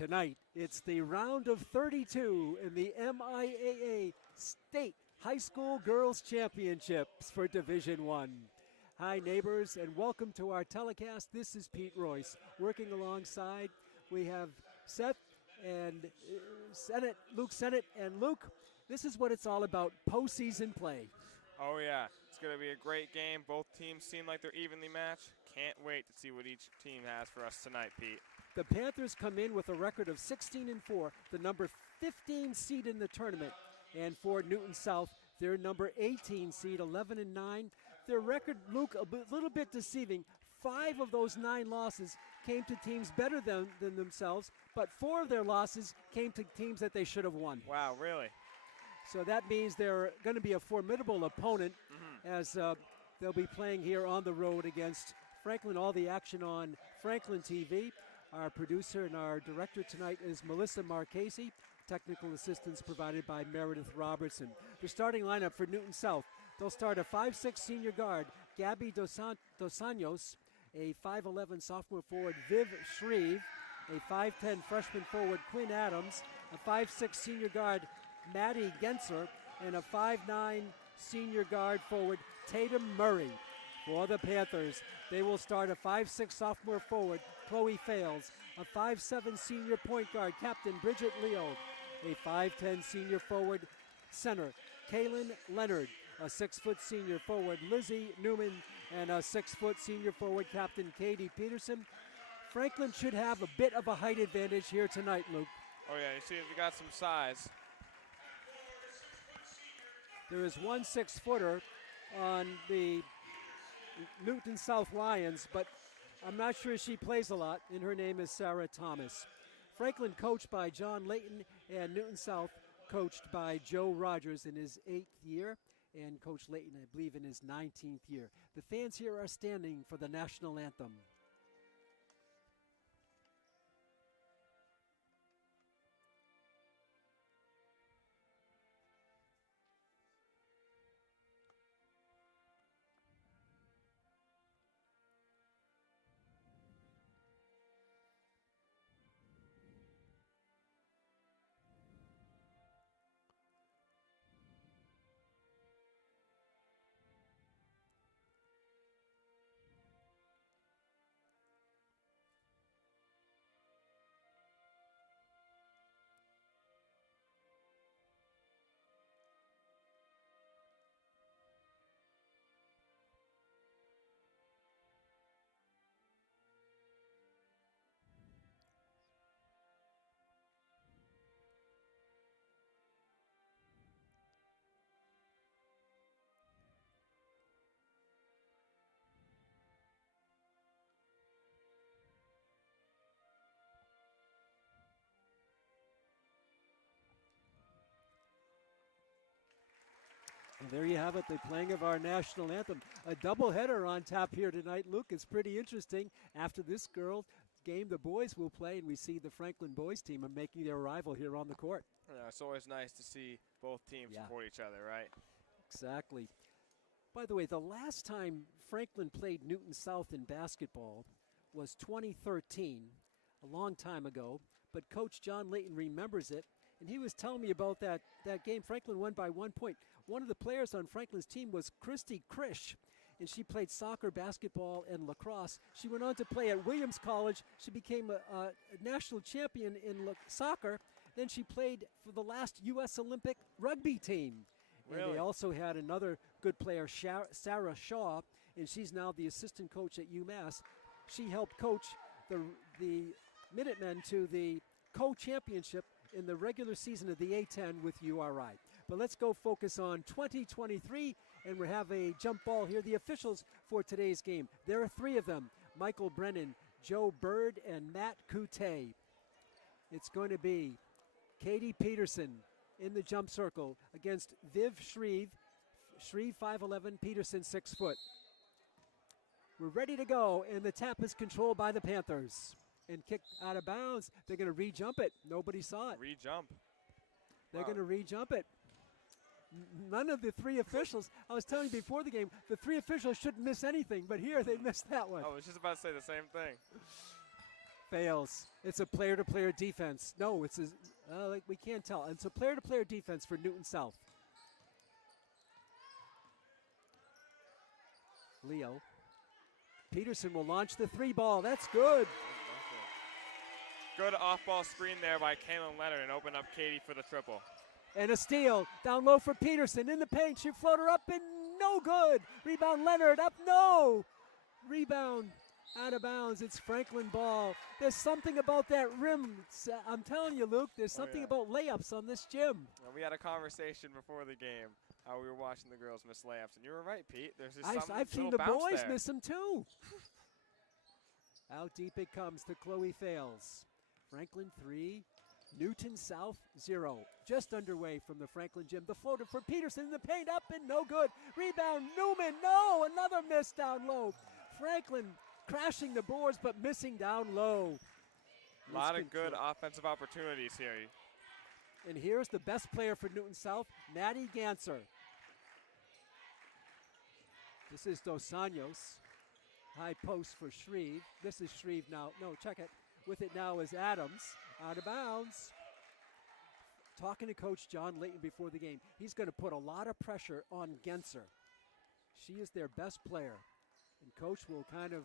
Tonight, it's the round of 32 in the MIAA State High School Girls Championships for Division One. Hi, neighbors, and welcome to our telecast. This is Pete Royce. Working alongside, we have Seth and Luke Sennett. And Luke, this is what it's all about, postseason play. Oh, yeah. It's going to be a great game. Both teams seem like they're evenly matched. Can't wait to see what each team has for us tonight, Pete. The Panthers come in with a record of 16-4, the number 15 seed in the tournament. And for Newton South, their number 18 seed, 11-9. Their record, Luke, a little bit deceiving. 5 of those 9 losses came to teams better than themselves, but 4 of their losses came to teams that they should have won. Wow, really? So that means they're going to be a formidable opponent as they'll be playing here on the road against Franklin. All the action on Franklin TV. Our producer and our director tonight is Melissa Marchese. Technical assistance provided by Meredith Robertson. The starting lineup for Newton South. They'll start a 5'6 senior guard, Gabby Dos Anjos, a 5'11 sophomore forward, Viv Shreve, a 5'10 freshman forward, Quinn Adams, a 5'6 senior guard, Maddie Gensler, and a 5'9 senior guard forward, Tatum Murray. For the Panthers, they will start a 5'6 sophomore forward, Chloe Fales, a 5'7 senior point guard, Captain Bridget Leo, a 5'10 senior forward center, Kaylin Leonard, a 6-foot senior forward, Lizzie Newman, and a 6-foot senior forward, Captain Katie Peterson. Franklin should have a bit of a height advantage here tonight, Luke. Oh, yeah, you see they got some size. There is one 6-footer on the Newton South Lions, but I'm not sure she plays a lot, and her name is Sarah Thomas. Franklin coached by John Layton, and Newton South coached by Joe Rogers in his 8th year, and Coach Layton, I believe, in his 19th year. The fans here are standing for the national anthem. And there you have it, the playing of our national anthem. A doubleheader on tap here tonight, Luke. It's pretty interesting. After this girls' game, the boys will play, and we see the Franklin boys team are making their arrival here on the court. Yeah, it's always nice to see both teams support each other, right? Exactly. By the way, the last time Franklin played Newton South in basketball was 2013, a long time ago, but Coach John Layton remembers it. And he was telling me about that game. Franklin won by 1 point. One of the players on Franklin's team was Christy Krish, and she played soccer, basketball, and lacrosse. She went on to play at Williams College. She became a national champion in soccer. Then she played for the last U.S. Olympic rugby team. Really? And they also had another good player, Sarah Shaw, and she's now the assistant coach at UMass. She helped coach the Minutemen to the co-championship in the regular season of the A-10 with URI. But let's go focus on 2023, and we have a jump ball here. The officials for today's game, there are 3 of them, Michael Brennan, Joe Bird, and Matt Coutey. It's going to be Katie Peterson in the jump circle against Viv Shreve. Shreve 5'11", Peterson 6 foot. We're ready to go, and the tap is controlled by the Panthers. And kicked out of bounds. They're going to re-jump it. Nobody saw it. Re-jump. They're going to re-jump it. None of the 3 officials, I was telling you before the game, the 3 officials shouldn't miss anything, but here they missed that one. I was just about to say the same thing. Fails. It's a player-to-player defense. No, it's like we can't tell. It's a player-to-player defense for Newton South. Leo. Peterson will launch the 3 ball. That's good. Good off-ball screen there by Kaylin Leonard and open up Katie for the triple. And a steal. Down low for Peterson. In the paint. She floater up and no good. Rebound Leonard up. No. Rebound out of bounds. It's Franklin ball. There's something about that rim. I'm telling you, Luke, there's something about layups on this gym. Well, we had a conversation before the game how we were watching the girls miss layups. And you were right, Pete. There's just I've seen the boys miss them too. Out deep it comes to Chloe Fales. Franklin 3, Newton South 0. Just underway from the Franklin gym. The floater for Peterson in the paint, up and no good. Rebound Newman, no, another miss down low. Franklin crashing the boards but missing down low. A lot of good offensive opportunities here. And here's the best player for Newton South, Maddie Ganser. This is Dos Anjos. High post for Shreve. This is Shreve now. No, check it. With it now is Adams. Out of bounds. Talking to Coach John Layton before the game. He's going to put a lot of pressure on Genser. She is their best player. And Coach will kind of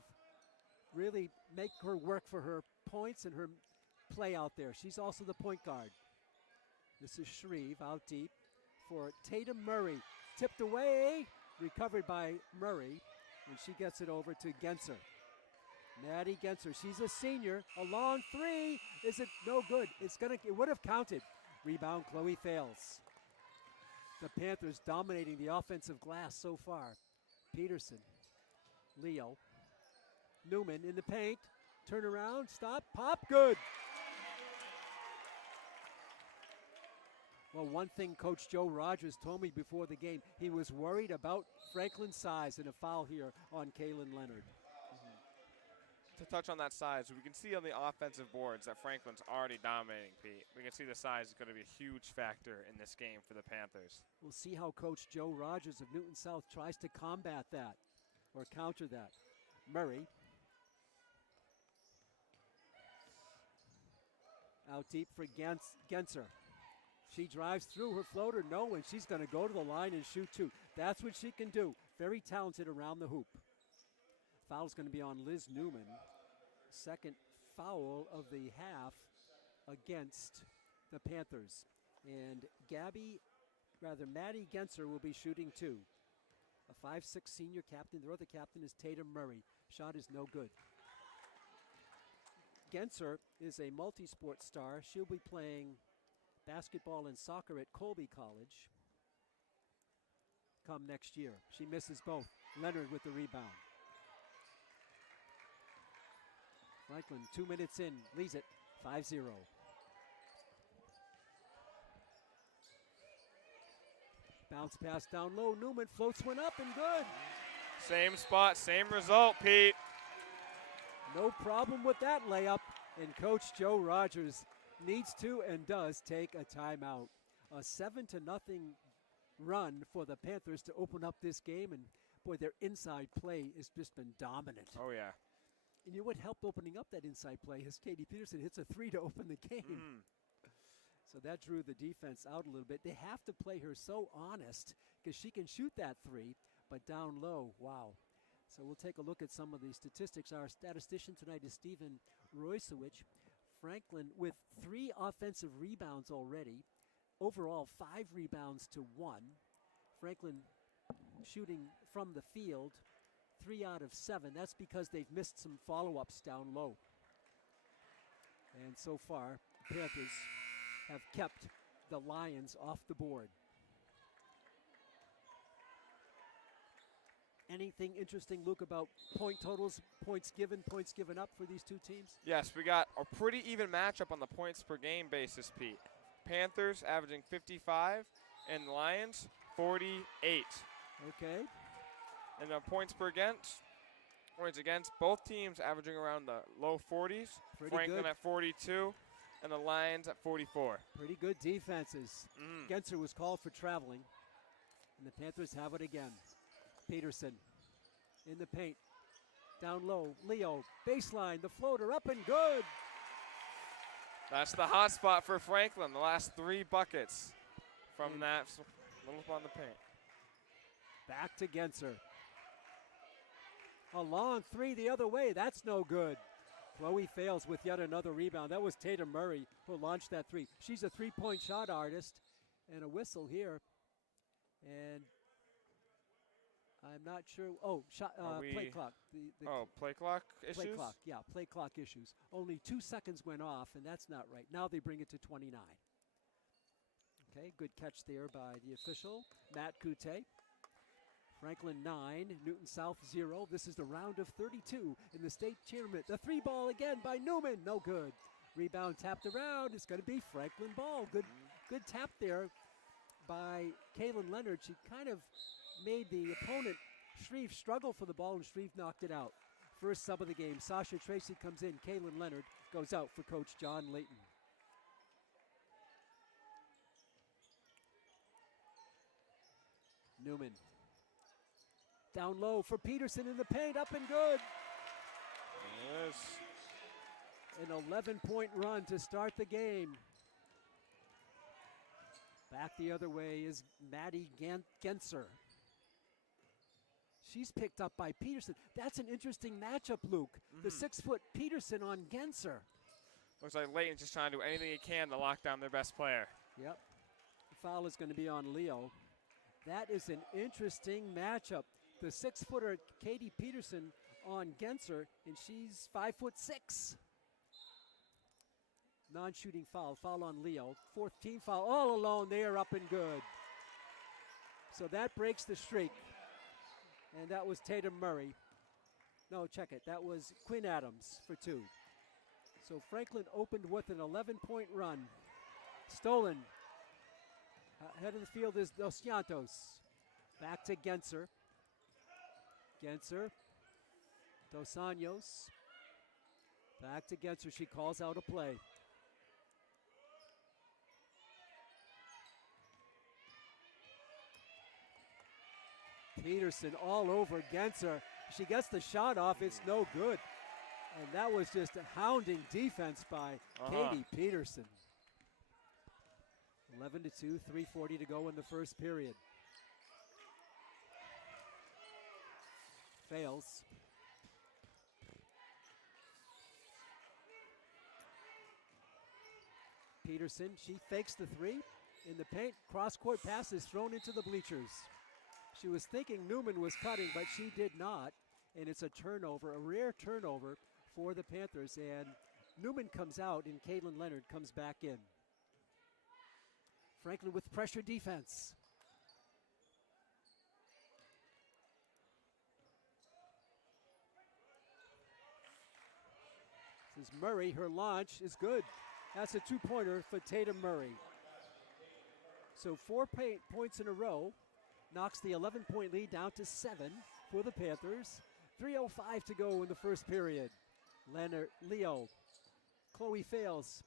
really make her work for her points and her play out there. She's also the point guard. This is Shreve out deep for Tatum Murray. Tipped away. Recovered by Murray. And she gets it over to Genser. Maddie Genser, she's a senior. A long 3. Is it no good? It would have counted. Rebound, Chloe Fales. The Panthers dominating the offensive glass so far. Peterson, Leo, Newman in the paint. Turn around, stop, pop, good. Well, one thing Coach Joe Rogers told me before the game, he was worried about Franklin's size and a foul here on Kaylin Leonard. To touch on that size, we can see on the offensive boards that Franklin's already dominating, Pete. We can see the size is going to be a huge factor in this game for the Panthers. We'll see how Coach Joe Rogers of Newton South tries to combat that or counter that. Murray. Out deep for Genser. She drives through her floater, no, and she's going to go to the line and shoot 2. That's what she can do. Very talented around the hoop. Foul's going to be on Liz Newman. Second foul of the half against the Panthers. And Maddie Genser will be shooting 2. A 5'6" senior captain. Their other captain is Tatum Murray. Shot is no good. Genser is a multi-sport star. She'll be playing basketball and soccer at Colby College come next year. She misses both. Leonard with the rebound. Franklin 2 minutes in, leads it 5-0. Bounce pass down low. Newman floats one up and good. Same spot, same result, Pete. No problem with that layup. And Coach Joe Rogers needs to and does take a timeout. A 7-0 run for the Panthers to open up this game. And boy, their inside play has just been dominant. Oh, yeah. And you know what helped opening up that inside play is Katie Peterson hits a 3 to open the game. So that drew the defense out a little bit. They have to play her so honest because she can shoot that 3, but down low, wow. So we'll take a look at some of the statistics. Our statistician tonight is Stephen Roysowicz. Franklin with 3 offensive rebounds already. Overall, 5 rebounds to 1. Franklin shooting from the field 3 out of 7. That's because they've missed some follow-ups down low. And so far, the Panthers have kept the Lions off the board. Anything interesting, Luke, about point totals, points given up for these two teams? Yes, we got a pretty even matchup on the points per game basis, Pete. Panthers averaging 55 and Lions 48. Okay. And the points against, both teams averaging around the low 40s. Pretty Franklin good. at 42 and the Lions at 44. Pretty good defenses. Genser was called for traveling, and the Panthers have it again. Peterson in the paint. Down low, Leo, baseline, the floater up and good. That's the hot spot for Franklin. The last 3 buckets from that little up on the paint. Back to Genser. A long 3 the other way. That's no good. Chloe fails with yet another rebound. That was Tatum Murray who launched that 3. She's a 3-point shot artist. And a whistle here. And I'm not sure. Oh, play clock. Play clock issues? Play clock, yeah, play clock issues. Only 2 seconds went off, and that's not right. Now they bring it to 29. Okay, good catch there by the official, Matt Coute. Franklin 9, Newton South 0. This is the round of 32 in the state tournament. The 3 ball again by Newman, no good. Rebound tapped around. It's going to be Franklin ball. Good tap there by Kaylin Leonard. She kind of made the opponent, Shreve, struggle for the ball, and Shreve knocked it out. First sub of the game, Sasha Tracy comes in. Kaylin Leonard goes out for Coach John Layton. Newman. Down low for Peterson in the paint, up and good. Yes. An 11-point run to start the game. Back the other way is Maddie Genser. She's picked up by Peterson. That's an interesting matchup, Luke. The 6-foot Peterson on Genser. Looks like Layton's just trying to do anything he can to lock down their best player. Yep. The foul is going to be on Leo. That is an interesting matchup. The 6-footer Katie Peterson on Genser, and she's 5'6". Non-shooting foul on Leo. 4th team foul, all alone. They are up and good. So that breaks the streak. And that was Tatum Murray. No, check it. That was Quinn Adams for 2. So Franklin opened with an 11-point run. Stolen. Head of the field is Dos Santos. Back to Genser. Genser. Dos Anjos. Back to Genser. She calls out a play. Peterson all over Genser. She gets the shot off. It's no good. And that was just a hounding defense by Katie Peterson. 11-2, 3:40 to go in the first period. Fails. Peterson, she fakes the 3 in the paint. Cross-court pass is thrown into the bleachers. She was thinking Newman was cutting, but she did not. And it's a turnover, a rare turnover for the Panthers. And Newman comes out, and Caitlin Leonard comes back in. Franklin with pressure defense. This is Murray. Her launch is good. That's a 2-pointer for Tatum Murray. So 4 points in a row. Knocks the 11-point lead down to 7 for the Panthers. 3:05 to go in the first period. Leo. Chloe fails.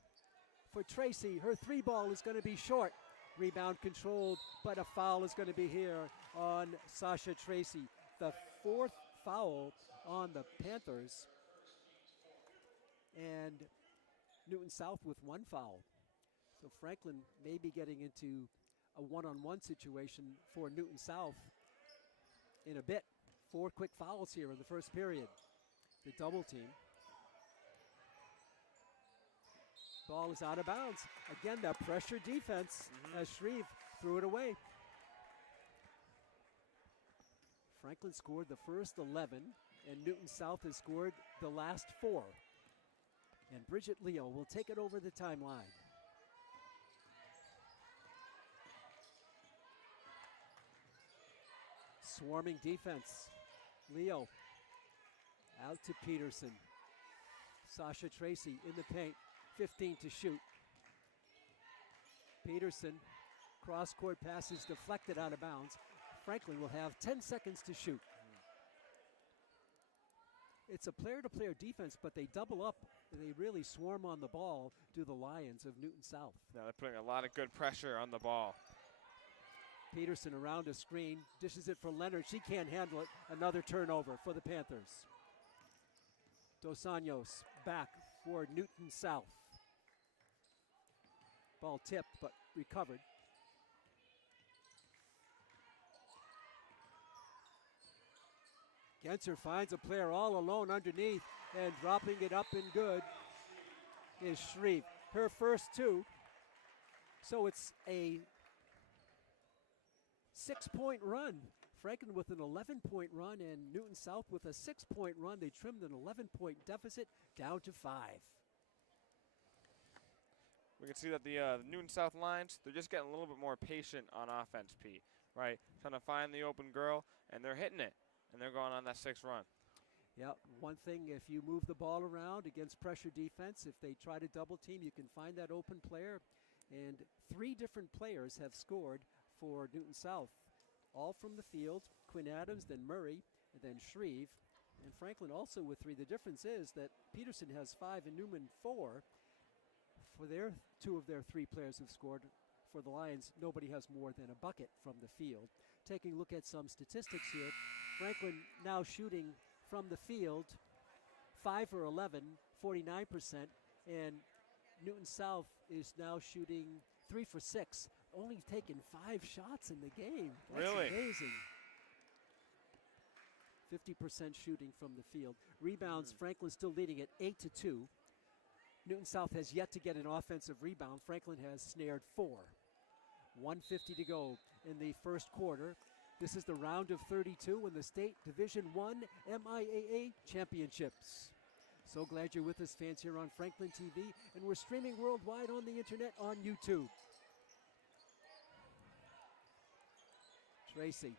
For Tracy, her 3 ball is going to be short. Rebound controlled, but a foul is going to be here on Sasha Tracy. The 4th foul on the Panthers. And Newton South with 1 foul. So Franklin may be getting into a one-on-one situation for Newton South in a bit. 4 quick fouls here in the first period. The double team. Ball is out of bounds. Again, that pressure defense as Shreve threw it away. Franklin scored the first 11, and Newton South has scored the last 4. And Bridget Leo will take it over the timeline. Swarming defense. Leo out to Peterson. Sasha Tracy in the paint. 15 to shoot. Peterson, cross-court passes deflected out of bounds. Franklin will have 10 seconds to shoot. It's a player-to-player defense, but they double up and they really swarm on the ball, do the Lions of Newton South. Now they're putting a lot of good pressure on the ball. Peterson around a screen, dishes it for Leonard. She can't handle it. Another turnover for the Panthers. Dos Anjos back for Newton South. Ball tipped, but recovered. Genser finds a player all alone underneath, and dropping it up and good is Shreve. Her first 2. So it's a 6-point run. Franklin with an 11-point run, and Newton South with a 6-point run. They trimmed an 11-point deficit down to 5. We can see that the Newton South lines, they're just getting a little bit more patient on offense, Pete, right? Trying to find the open girl, and they're hitting it, and they're going on that 6th run. Yeah, one thing, if you move the ball around against pressure defense, if they try to double team, you can find that open player. And 3 different players have scored for Newton South, all from the field. Quinn Adams, then Murray, and then Shreve. And Franklin also with 3. The difference is that Peterson has 5 and Newman 4. For their 2 of their 3 players who've scored. For the Lions, nobody has more than a bucket from the field. Taking a look at some statistics here, Franklin now shooting from the field 5 for 11, 49%, and Newton South is now shooting 3 for 6, only taken 5 shots in the game. That's really amazing. 50% shooting from the field. Rebounds, Franklin still leading at 8-2. Newton South has yet to get an offensive rebound. Franklin has snared 4. 1:50 to go in the first quarter. This is the round of 32 in the State Division I MIAA Championships. So glad you're with us, fans, here on Franklin TV, and we're streaming worldwide on the internet on YouTube. Tracy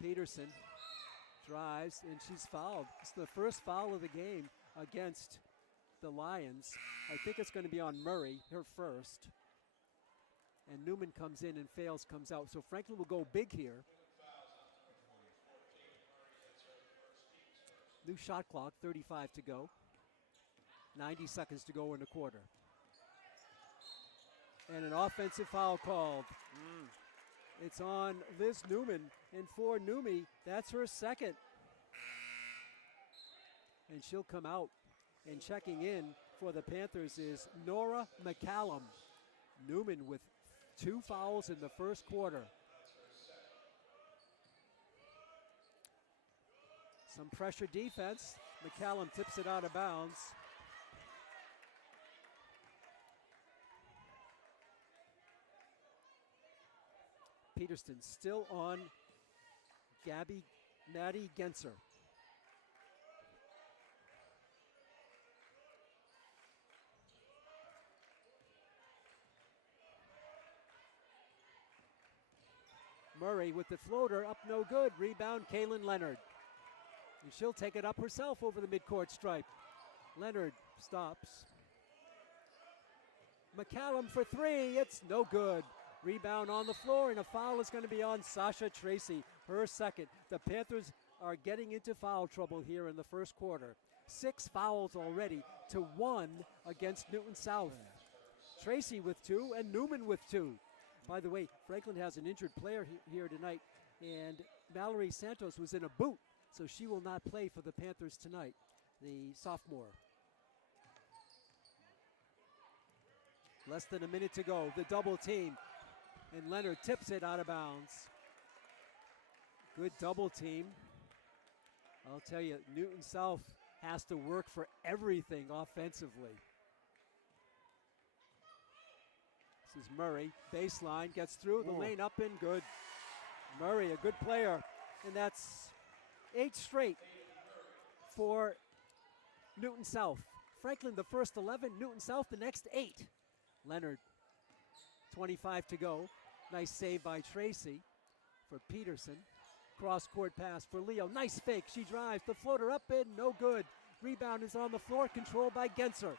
Peterson drives, and she's fouled. It's the first foul of the game against the Lions. I think it's going to be on Murray, her first. And Newman comes in and fails, comes out. So Franklin will go big here. New shot clock, 35 to go. 90 seconds to go in the quarter. And an offensive foul called. It's on Liz Newman. And for Newmy, that's her second. And she'll come out. And checking in for the Panthers is Nora McCallum. Newman with 2 fouls in the first quarter. Some pressure defense. McCallum tips it out of bounds. Peterston still on Maddie Genser. Murray with the floater, up no good. Rebound, Kaylin Leonard. And she'll take it up herself over the midcourt stripe. Leonard stops. McCallum for 3, it's no good. Rebound on the floor, and a foul is going to be on Sasha Tracy, her second. The Panthers are getting into foul trouble here in the first quarter. 6 fouls already to 1 against Newton South. Tracy with 2 and Newman with 2. By the way, Franklin has an injured player here tonight, and Mallory Santos was in a boot, so she will not play for the Panthers tonight, the sophomore. Less than a minute to go, the double team, and Leonard tips it out of bounds. Good double team. I'll tell you, Newton South has to work for everything offensively. This is Murray, baseline, gets through the lane, up and good. Murray, a good player, and that's 8 straight for Newton South. Franklin the first 11, Newton South the next 8. Leonard, 25 to go. Nice save by Tracy for Peterson. Cross-court pass for Leo. Nice fake. She drives. The floater up and no good. Rebound is on the floor, controlled by Genser.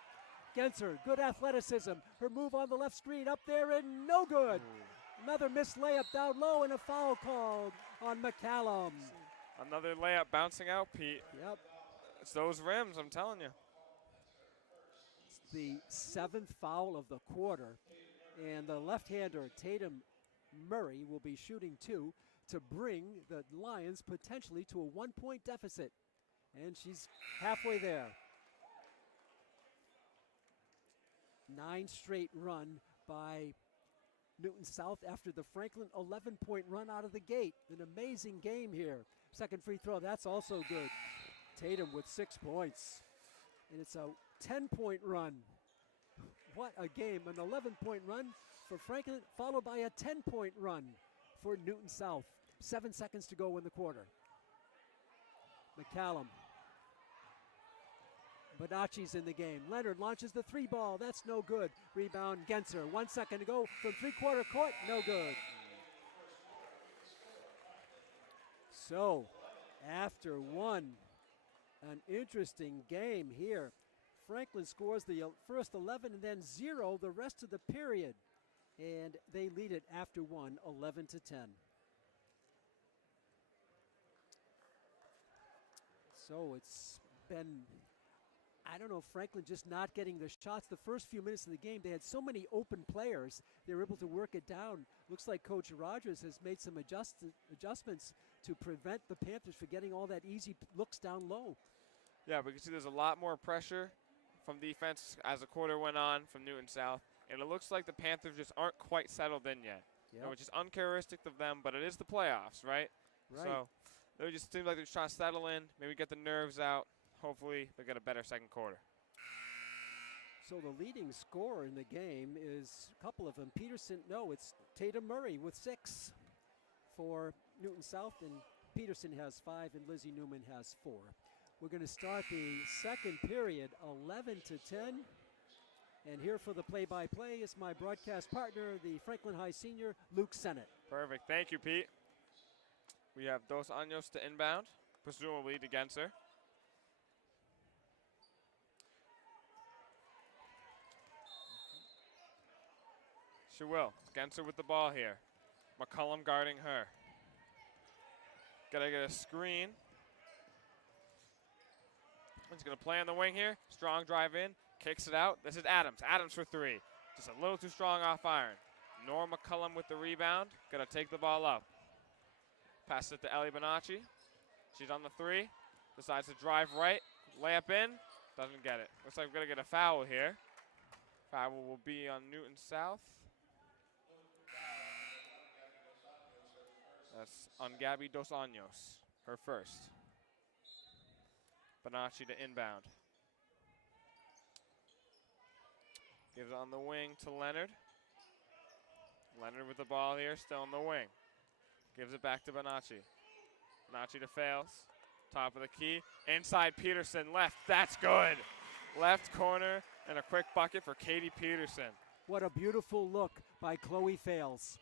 Genser, good athleticism. Her move on the left screen, up there and no good. Another missed layup down low and a foul called on McCallum. Another layup bouncing out, Pete. Yep. It's those rims, I'm telling you. It's the 7th foul of the quarter. And the left-hander, Tatum Murray, will be shooting 2 to bring the Lions potentially to a 1-point deficit. And she's halfway there. 9 straight run by Newton South after the Franklin 11-point run out of the gate. An amazing game here. Second free throw, that's also good. Tatum with 6 points. And it's a 10-point run. What a game. An 11-point run for Franklin, followed by a 10-point run for Newton South. 7 seconds to go in the quarter. McCallum. Bonacci's in the game. Leonard launches the 3 ball. That's no good. Rebound, Genser. 1 second to go from 3-quarter court. No good. So, after one, an interesting game here. Franklin scores the first 11 and then 0 the rest of the period. And they lead it after one, 11 to 10. So it's been, I don't know, Franklin just not getting the shots. The first few minutes of the game, they had so many open players. They were able to work it down. Looks like Coach Rogers has made some adjustments to prevent the Panthers from getting all that easy looks down low. Yeah, we can see there's a lot more pressure from defense as the quarter went on from Newton South. And it looks like the Panthers just aren't quite settled in yet, which is uncharacteristic of them, but it is the playoffs, right? Right. So they just seem like they're trying to settle in, maybe get the nerves out. Hopefully they get a better second quarter. So the leading scorer in the game is a couple of them. It's Tatum Murray with 6 for Newton South, and Peterson has 5, and Lizzie Newman has 4. We're going to start the second period, 11 to 10. And here for the play-by-play is my broadcast partner, the Franklin High senior, Luke Sennett. Perfect. Thank you, Pete. We have Dos Anjos to inbound, presumably to Genser. She will. Genser with the ball here. McCullum guarding her. Gotta get a screen. He's gonna play on the wing here. Strong drive in. Kicks it out. This is Adams. Adams for 3. Just a little too strong off iron. Norm McCullum with the rebound. Gonna take the ball up. Pass it to Ellie Bonacci. She's on the 3. Decides to drive right. Layup in. Doesn't get it. Looks like we're gonna get a foul here. Foul will be on Newton South. That's on Gabby Dos Anjos. Her first. Bonacci to inbound. Gives it on the wing to Leonard. Leonard with the ball here, still on the wing. Gives it back to Bonacci. Bonacci to Fails. Top of the key. Inside Peterson, left. That's good. Left corner and a quick bucket for Katie Peterson. What a beautiful look by Chloe Fails.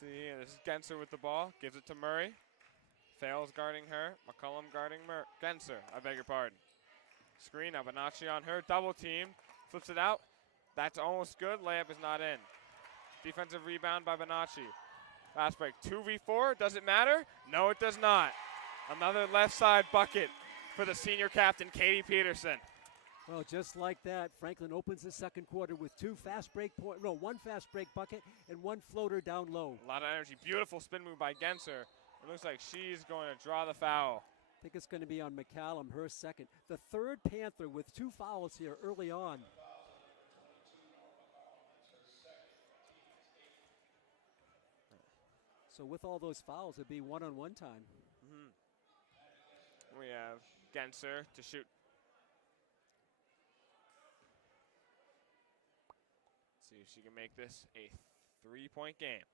See here, this is Genser with the ball. Gives it to Murray. Fails guarding her. McCullum guarding Genser, I beg your pardon. Screen, now Bonacci on her. Double team. Flips it out. That's almost good. Layup is not in. Defensive rebound by Bonacci. Fast break. 2v4. Does it matter? No, it does not. Another left side bucket for the senior captain, Katie Peterson. Well, just like that, Franklin opens the second quarter with one fast break bucket and 1 floater down low. A lot of energy. Beautiful spin move by Genser. It looks like she's going to draw the foul. I think it's going to be on McCallum, her second. The third Panther with 2 fouls here early on. So with all those fouls, it'd be one-on-one time. We have Genser to shoot. See if she can make this a 3-point game.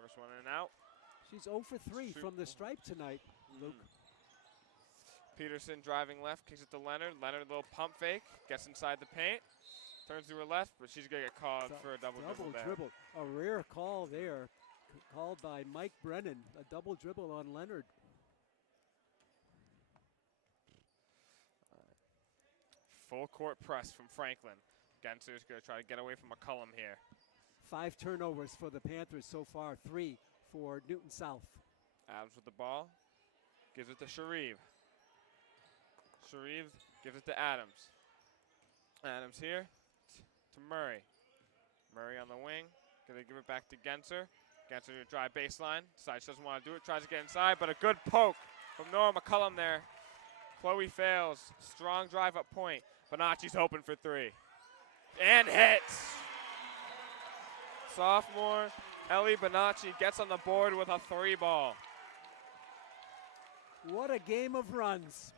First one in and out. She's 0 for 3 from the stripe tonight, Luke. Peterson driving left, kicks it to Leonard. Leonard, a little pump fake, gets inside the paint, turns to her left, but she's going to get called for a double dribble. A rare call there, called by Mike Brennan. A double dribble on Leonard. Full court press from Franklin. Genser's going to try to get away from McCullum here. 5 turnovers for the Panthers so far, 3 for Newton South. Adams with the ball, gives it to Sharif. Sharif gives it to Adams. Adams here to Murray. Murray on the wing, gonna give it back to Genser. Genser to drive baseline, decides she doesn't want to do it, tries to get inside, but a good poke from Nora McCullum there. Chloe Fails, strong drive up point. Bonacci's hoping for three. And hits. Sophomore Ellie Bonacci gets on the board with a 3-ball. What a game of runs.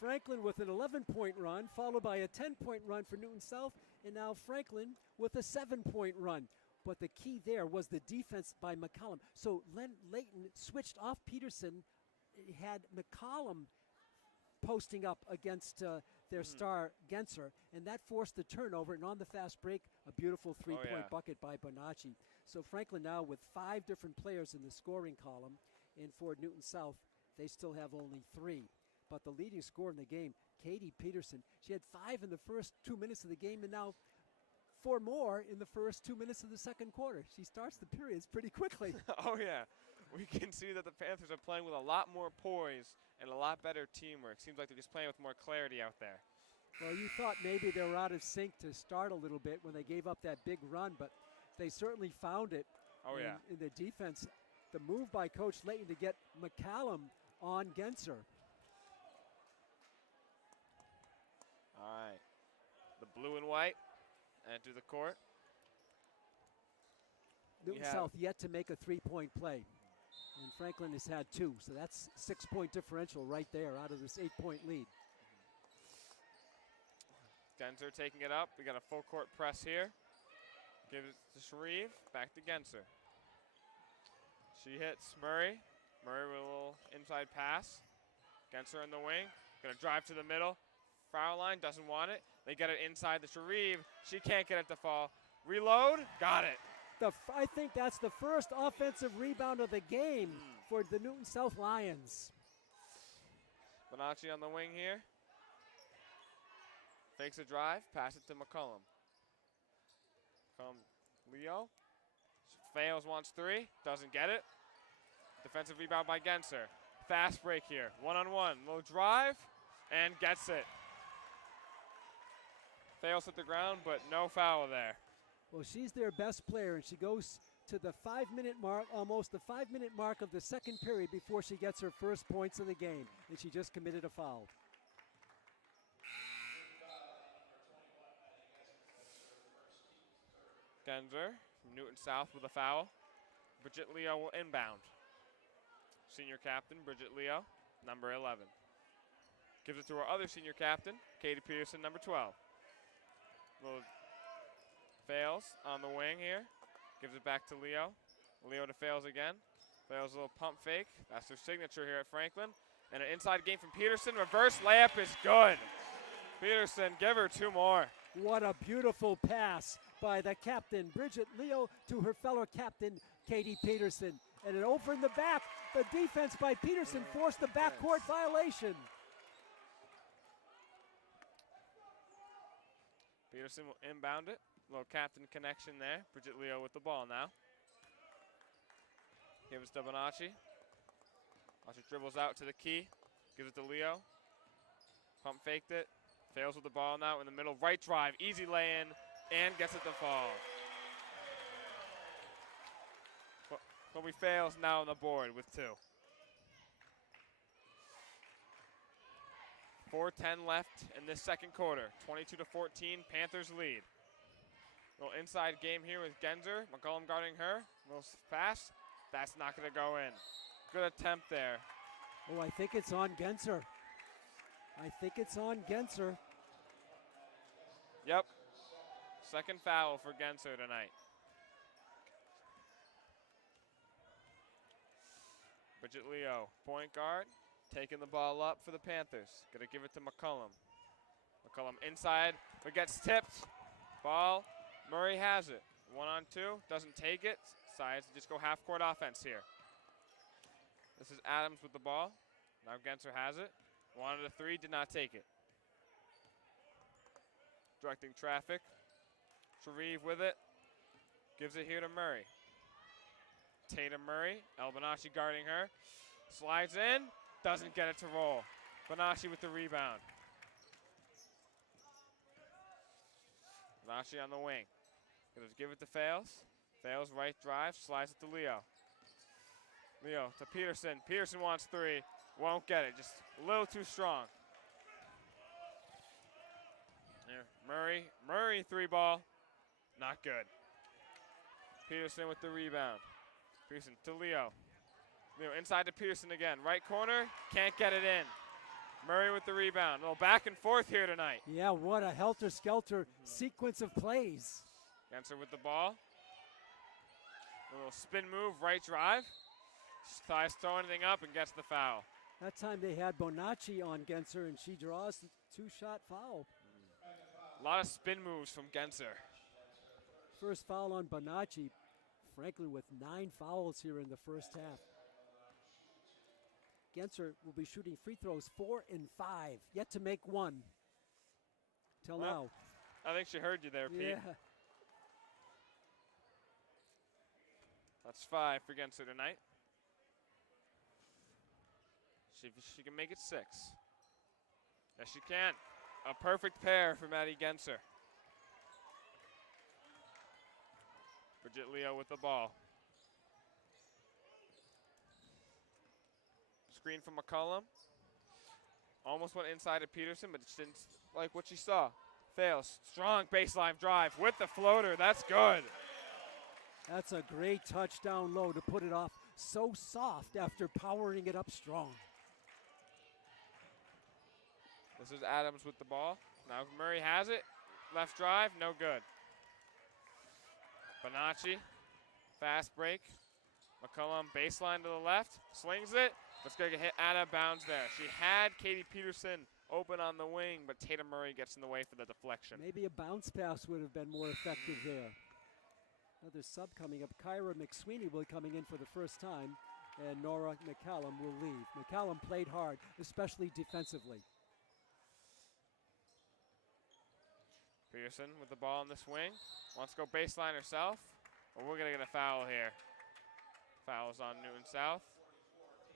Franklin with an 11-point run, followed by a 10-point run for Newton South, and now Franklin with a 7-point run. But the key there was the defense by McCollum. So Layton switched off Peterson, had McCollum posting up against their star Genser, and that forced the turnover, and on the fast break, a beautiful three-point bucket by Bonacci. So Franklin now with 5 different players in the scoring column, and for Newton South, they still have only 3. But the leading scorer in the game, Katie Peterson, she had 5 in the first 2 minutes of the game, and now 4 more in the first 2 minutes of the second quarter. She starts the periods pretty quickly. Oh, yeah. We can see that the Panthers are playing with a lot more poise and a lot better teamwork. Seems like they're just playing with more clarity out there. Well, you thought maybe they were out of sync to start a little bit when they gave up that big run, but they certainly found it in the defense. The move by Coach Layton to get McCallum on Genser. All right. The blue and white enter the court. Newton South yet to make a 3-point play. And Franklin has had 2, so that's 6-point differential right there out of this 8-point lead. Genser taking it up. We got a full court press here. Gives it to Shreve. Back to Genser. She hits Murray. Murray with a little inside pass. Genser in the wing. Gonna drive to the middle. Foul line, doesn't want it. They get it inside the Shreve. She can't get it to fall. Reload. Got it. I think that's the first offensive rebound of the game for the Newton South Lions. Bonacci on the wing here. Fakes a drive, pass it to McCollum. Leo. Fails, wants 3, doesn't get it. Defensive rebound by Genser. Fast break here, one-on-one. Low drive, and gets it. Fails at the ground, but no foul there. Well, she's their best player, and she goes to the 5-minute mark, almost the 5-minute mark of the second period before she gets her first points of the game, and she just committed a foul. Genser from Newton South with a foul. Bridget Leo will inbound. Senior captain, Bridget Leo, number 11. Gives it to our other senior captain, Katie Peterson, number 12. Little fails on the wing here. Gives it back to Leo. Leo to fails again. Fails a little pump fake. That's their signature here at Franklin. And an inside game from Peterson. Reverse layup is good. Peterson, give her 2 more. What a beautiful pass by the captain, Bridget Leo, to her fellow captain, Katie Peterson. And it over in the back. The defense by Peterson forced the backcourt violation. Peterson will inbound it. Little captain connection there. Bridget Leo with the ball now. Gives it to Bonacci. Bonacci dribbles out to the key. Gives it to Leo. Pump faked it. Fails with the ball now in the middle. Right drive. Easy lay-in. And gets it to fall. Kobe fails now on the board with 2. 4:10 left in this second quarter. 22-14, Panthers lead. Little inside game here with Genser. McCollum guarding her. Little pass. That's not going to go in. Good attempt there. Oh, I think it's on Genser. I think it's on Genser. Yep. Second foul for Genser tonight. Bridget Leo, point guard, taking the ball up for the Panthers. Gonna give it to McCollum. McCollum inside, but gets tipped. Ball, Murray has it. 1-on-2, doesn't take it. Decides to just go half-court offense here. This is Adams with the ball. Now Genser has it. Wanted a 3, did not take it. Directing traffic. Shreve with it. Gives it here to Murray. Tatum Murray, El Bonacci guarding her. Slides in, doesn't get it to roll. Bonacci with the rebound. Bonacci on the wing. Gonna give it to Fails. Fails right drive, slides it to Leo. Leo to Peterson. Peterson wants 3, won't get it, just a little too strong. Murray 3-ball. Not good. Peterson with the rebound. Peterson to Leo. Leo inside to Peterson again. Right corner, can't get it in. Murray with the rebound. A little back and forth here tonight. Yeah, what a helter-skelter sequence of plays. Genser with the ball. A little spin move, right drive. Tries to throw anything up and gets the foul. That time they had Bonacci on Genser, and she draws the two-shot foul. A lot of spin moves from Genser. First foul on Bonacci. Franklin with 9 fouls here in the first half. Genser will be shooting free throws 4 and 5, yet to make one. Till now. I think she heard you there, Pete. Yeah. That's 5 for Genser tonight. She can make it 6. Yes, she can. A perfect pair for Maddie Genser. Bridget Leo with the ball. Screen from McCollum. Almost went inside to Peterson, but just didn't like what she saw. Fails. Strong baseline drive with the floater. That's good. That's a great touch down low to put it off so soft after powering it up strong. This is Adams with the ball. Now Murray has it. Left drive, no good. Bonacci, fast break. McCollum baseline to the left, slings it. Let's go get hit out of bounds there. She had Katie Peterson open on the wing, but Tatum Murray gets in the way for the deflection. Maybe a bounce pass would have been more effective there. Another sub coming up. Kyra McSweeney will be coming in for the first time, and Nora McCallum will leave. McCallum played hard, especially defensively. Peterson with the ball in the swing. Wants to go baseline herself. Well, we're going to get a foul here. Foul's on Newton South.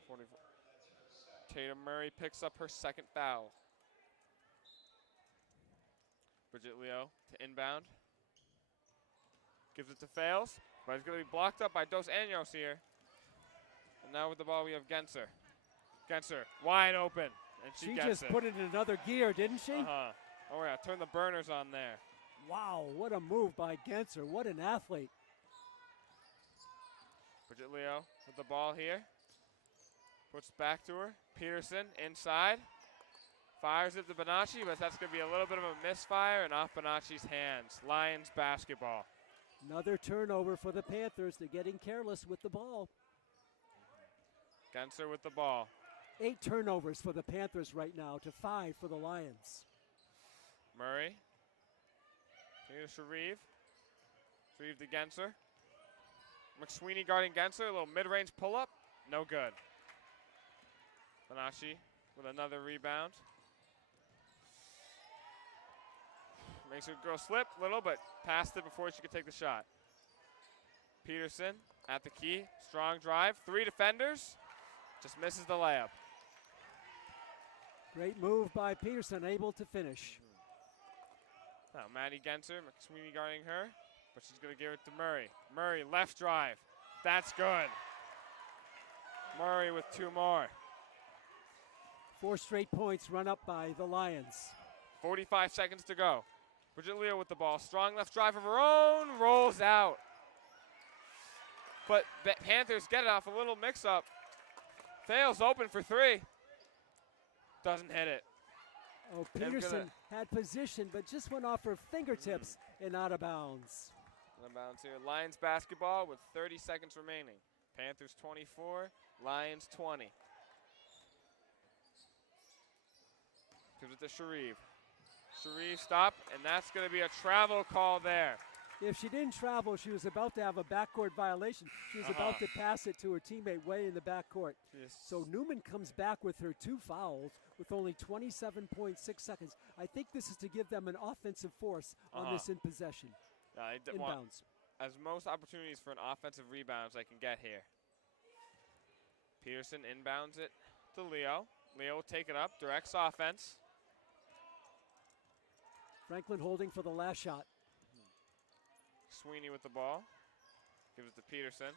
44. Tatum Murray picks up her second foul. Bridget Leo to inbound. Gives it to Fails, but it's going to be blocked up by Dos Anjos here. And now with the ball we have Genser. Genser wide open, and she gets just it. put it in another gear, didn't she? Oh yeah, turn the burners on there. Wow, what a move by Genser. What an athlete. Bridget Leo with the ball here. Puts back to her. Peterson inside. Fires it to Bonacci, but that's going to be a little bit of a misfire and off Bonacci's hands. Lions basketball. Another turnover for the Panthers. They're getting careless with the ball. Genser with the ball. 8 turnovers for the Panthers right now to 5 for the Lions. Murray. Here's Sharif. Sharif to Genser. McSweeney guarding Genser. A little mid-range pull-up. No good. Bonacci with another rebound. Makes her girl slip a little, but passed it before she could take the shot. Peterson at the key. Strong drive. 3 defenders. Just misses the layup. Great move by Peterson, able to finish. Now Maddie Genser, McSweeney guarding her, but she's going to give it to Murray. Murray, left drive. That's good. Murray with 2 more. 4 straight points run up by the Lions. 45 seconds to go. Bridget Leo with the ball. Strong left drive of her own. Rolls out. But Panthers get it off a little mix-up. Fails open for 3. Doesn't hit it. Oh, Peterson had position, but just went off her fingertips and out of bounds. Out of bounds here. Lions basketball with 30 seconds remaining. Panthers 24, Lions 20. Gives it to Sharif. Sharif stop, and that's going to be a travel call there. If she didn't travel, she was about to have a backcourt violation. She was about to pass it to her teammate way in the backcourt. Yes. So Newman comes back with her 2 fouls with only 27.6 seconds. I think this is to give them an offensive force on this in possession. Inbounds. As most opportunities for an offensive rebound as I can get here. Peterson inbounds it to Leo. Leo will take it up, directs offense. Franklin holding for the last shot. Sweeney with the ball. Gives it to Peterson.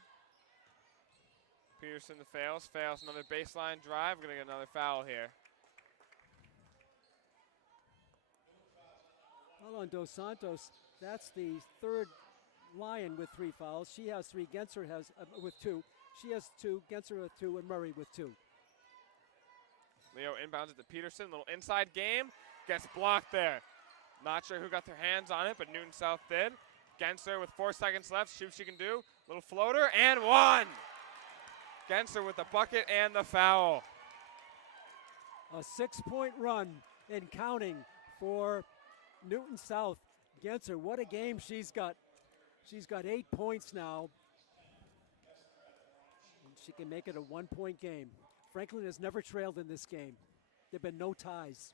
Peterson fails. Fails another baseline drive. We're going to get another foul here. Well, on Dos Santos, that's the third Lion with 3 fouls. She has 3. Genser has with 2. She has 2. Genser with 2, and Murray with 2. Leo inbounds it to Peterson. Little inside game. Gets blocked there. Not sure who got their hands on it, but Newton South did. Genser with 4 seconds left. See what she can do. Little floater, and 1. Genser with the bucket and the foul. A 6-point run and counting for Newton South. Genser, what a game she's got. She's got 8 points now. And she can make it a 1-point game. Franklin has never trailed in this game. There have been no ties.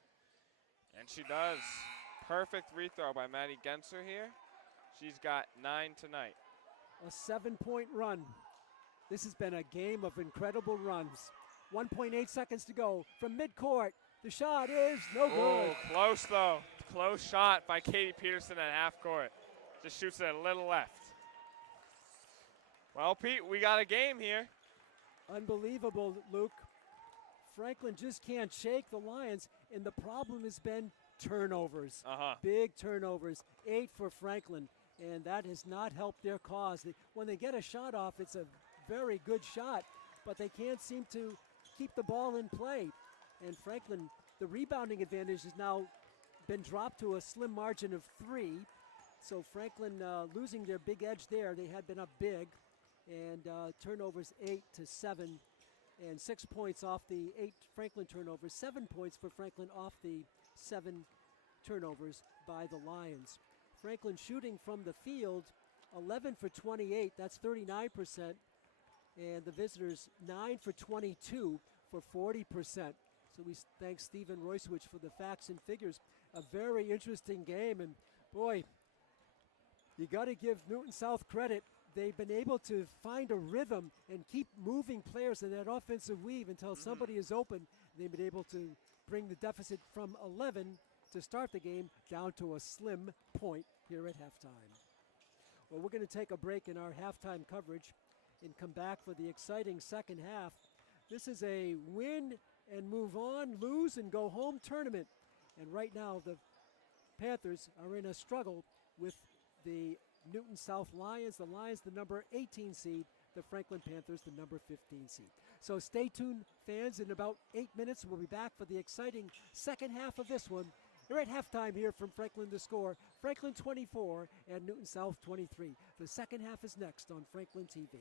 And she does. Perfect free throw by Maddie Genser here. She's got 9 tonight. A 7-point run. This has been a game of incredible runs. 1.8 seconds to go from midcourt. The shot is no good. Oh, close though. Close shot by Katie Peterson at half court. Just shoots it a little left. Well, Pete, we got a game here. Unbelievable, Luke. Franklin just can't shake the Lions, and the problem has been turnovers. Big turnovers. 8 for Franklin, and that has not helped their cause. When they get a shot off, it's a very good shot, but they can't seem to keep the ball in play. And Franklin, the rebounding advantage has now been dropped to a slim margin of 3. So Franklin losing their big edge there. They had been up big, and turnovers 8-7, and 6 points off the 8 Franklin turnovers. 7 points for Franklin off the 7 turnovers by the Lions. Franklin shooting from the field, 11 for 28. That's 39%. And the visitors 9 for 22 for 40%. So we thank Stephen Royswich for the facts and figures. A very interesting game, and boy, you got to give Newton South credit. They've been able to find a rhythm and keep moving players in that offensive weave until somebody is open. They've been able to bring the deficit from 11 to start the game down to a slim point here at halftime. Well, we're going to take a break in our halftime coverage and come back for the exciting second half. This is a win and move on, lose and go home tournament. And right now the Panthers are in a struggle with the Newton South Lions. The Lions, the number 18 seed, the Franklin Panthers, the number 15 seed. So stay tuned, fans. In about 8 minutes, we'll be back for the exciting second half of this one. You're at halftime here from Franklin to score. Franklin 24 and Newton South 23. The second half is next on Franklin TV.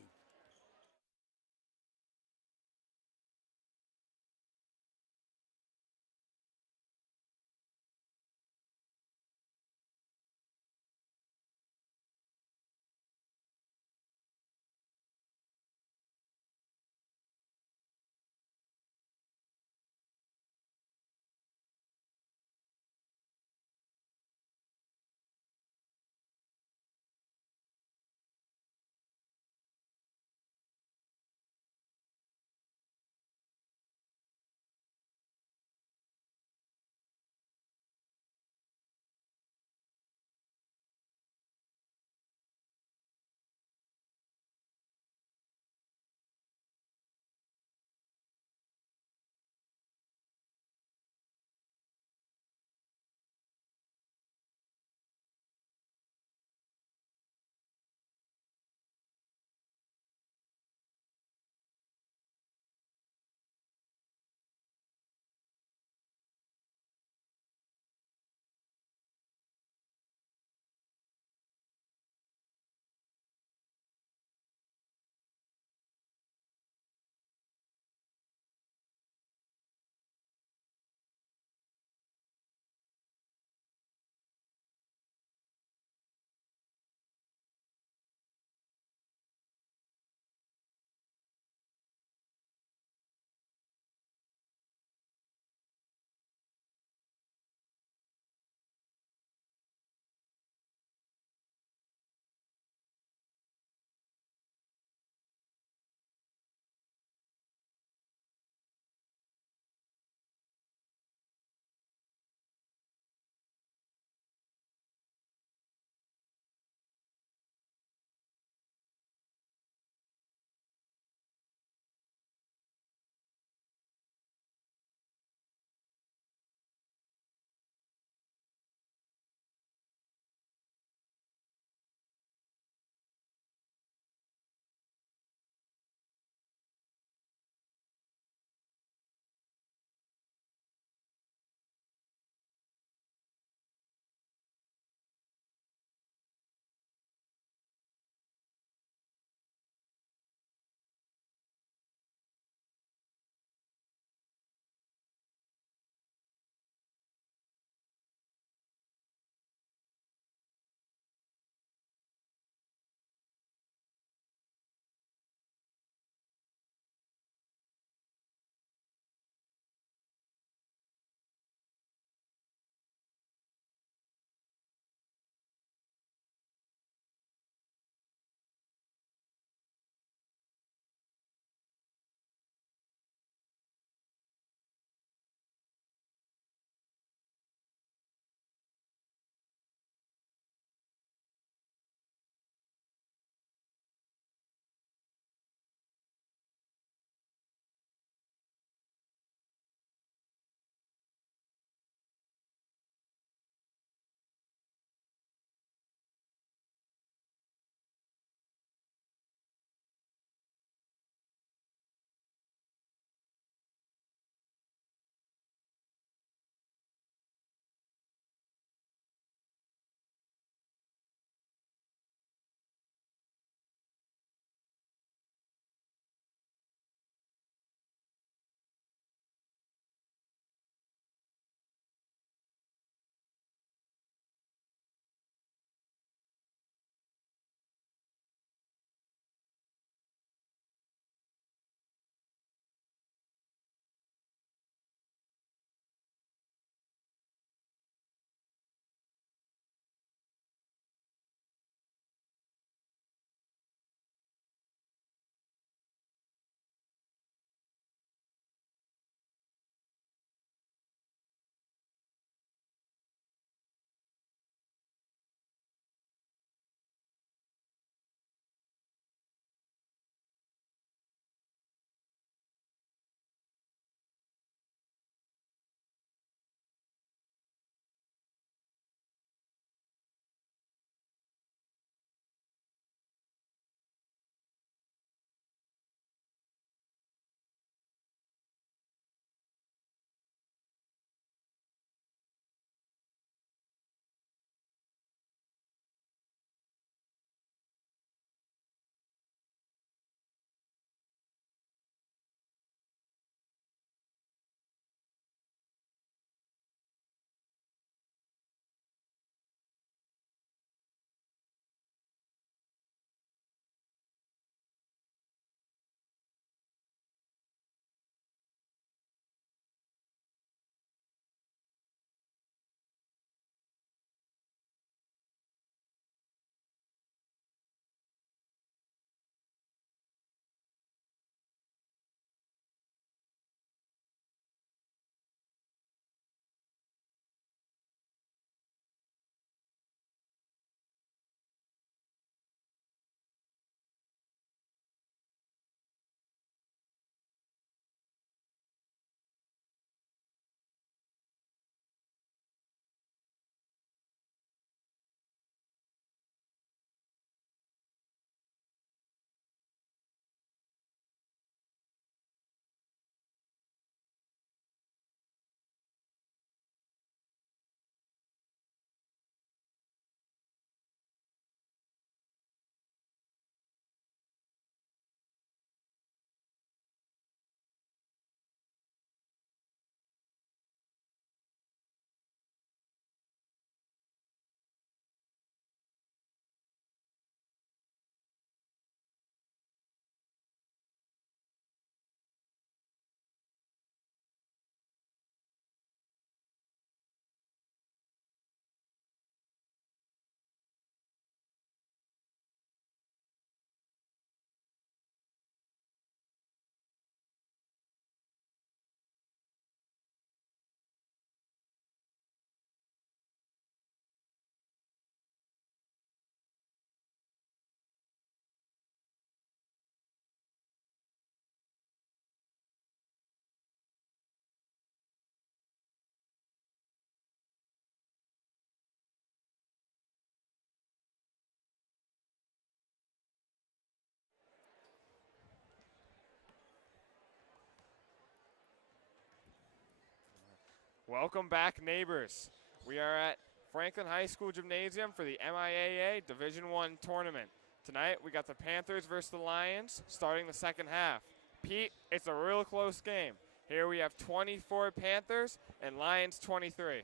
Welcome back, neighbors. We are at Franklin High School Gymnasium for the MIAA Division I tournament. Tonight, we got the Panthers versus the Lions starting the second half. Pete, it's a real close game. Here we have 24 Panthers and Lions 23.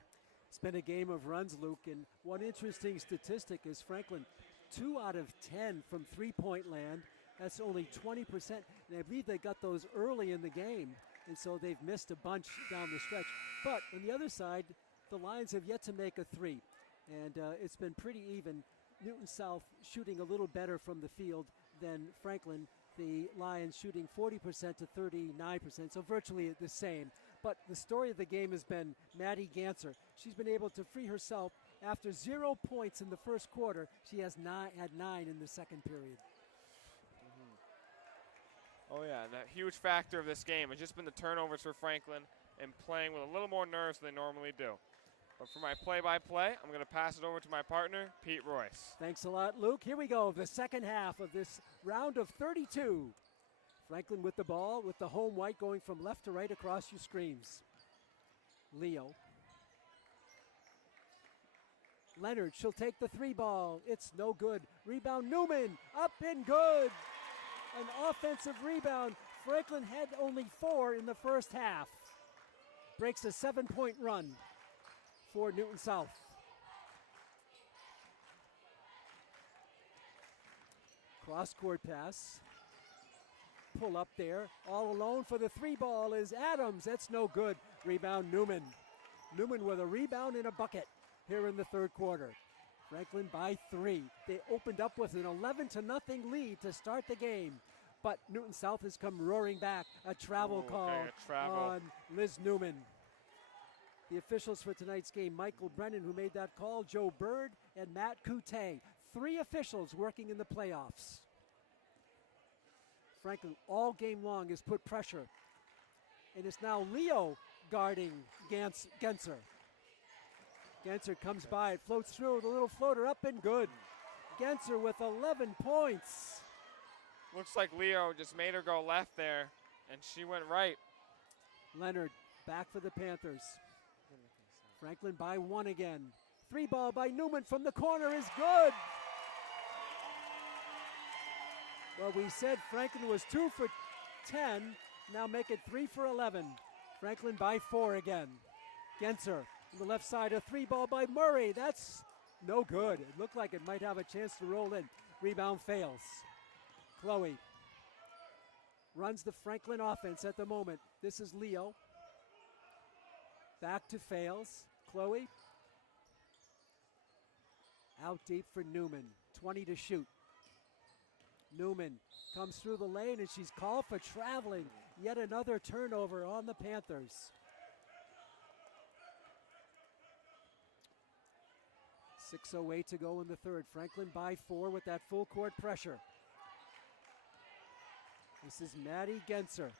It's been a game of runs, Luke, and one interesting statistic is Franklin, 2 out of 10 from three-point land. That's only 20%, and I believe they got those early in the game, and so they've missed a bunch down the stretch. But on the other side, the Lions have yet to make a three, and it's been pretty even. Newton South shooting a little better from the field than Franklin. The Lions shooting 40% to 39%, so virtually the same. But the story of the game has been Maddie Ganser. She's been able to free herself after 0 points in the first quarter. She has had 9 in the second period. Oh yeah, and a huge factor of this game has just been the turnovers for Franklin and playing with a little more nerves than they normally do. But for my play-by-play, I'm going to pass it over to my partner, Pete Royce. Thanks a lot, Luke. Here we go, the second half of this round of 32. Franklin with the ball, with the home white going from left to right across your screens. Leo. Leonard, she'll take the three ball. It's no good. Rebound, Newman, up and good. An offensive rebound. Franklin had only 4 in the first half. Breaks a 7-point run for Newton South. Cross-court pass. Pull up there. All alone for the three ball is Adams. That's no good. Rebound, Newman. Newman with a rebound and a bucket here in the third quarter. Franklin by 3. They opened up with an 11-0 lead to start the game. But Newton South has come roaring back. A travel call on Liz Newman. The officials for tonight's game, Michael Brennan, who made that call, Joe Bird, and Matt Coute. 3 officials working in the playoffs. Franklin all game long has put pressure. And it's now Leo guarding Genser. Genser comes by, it floats through with a little floater up and good. Genser with 11 points. Looks like Leo just made her go left there, and she went right. Leonard back for the Panthers. Franklin by 1 again. Three ball by Newman from the corner is good. Well, we said Franklin was 2 for 10. Now make it 3 for 11. Franklin by 4 again. Genser on the left side, a three ball by Murray. That's no good. It looked like it might have a chance to roll in. Rebound fails. Chloe runs the Franklin offense at the moment. This is Leo. Back to fails. Chloe. Out deep for Newman. 20 to shoot. Newman comes through the lane and she's called for traveling. Yet another turnover on the Panthers. 6:08 to go in the third. Franklin by 4 with that full court pressure. This is Maddie Genser.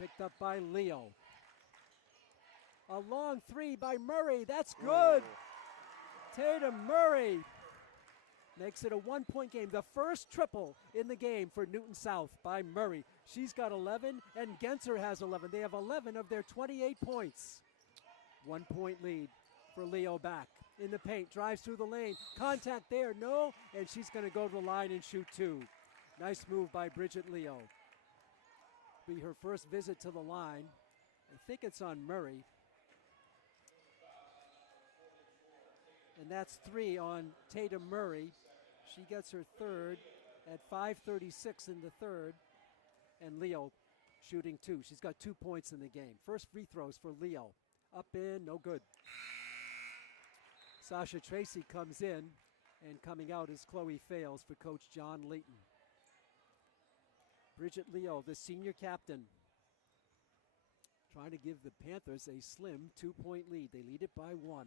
Picked up by Leo. A long 3 by Murray. That's good. Tatum Murray makes it a 1-point game. The first triple in the game for Newton South by Murray. She's got 11 and Genser has 11. They have 11 of their 28 points. 1-point lead for Leo back. In the paint, drives through the lane. Contact there, no. And she's going to go to the line and shoot 2. Nice move by Bridget Leo. Be her first visit to the line. I think it's on Murray. And that's 3 on Tatum Murray. She gets her third at 5:36 in the third. And Leo shooting 2. She's got 2 points in the game. First free throws for Leo. Up in, no good. Sasha Tracy comes in, and coming out is Chloe Fales for Coach John Layton. Bridget Leo, the senior captain, trying to give the Panthers a slim 2-point lead. They lead it by 1.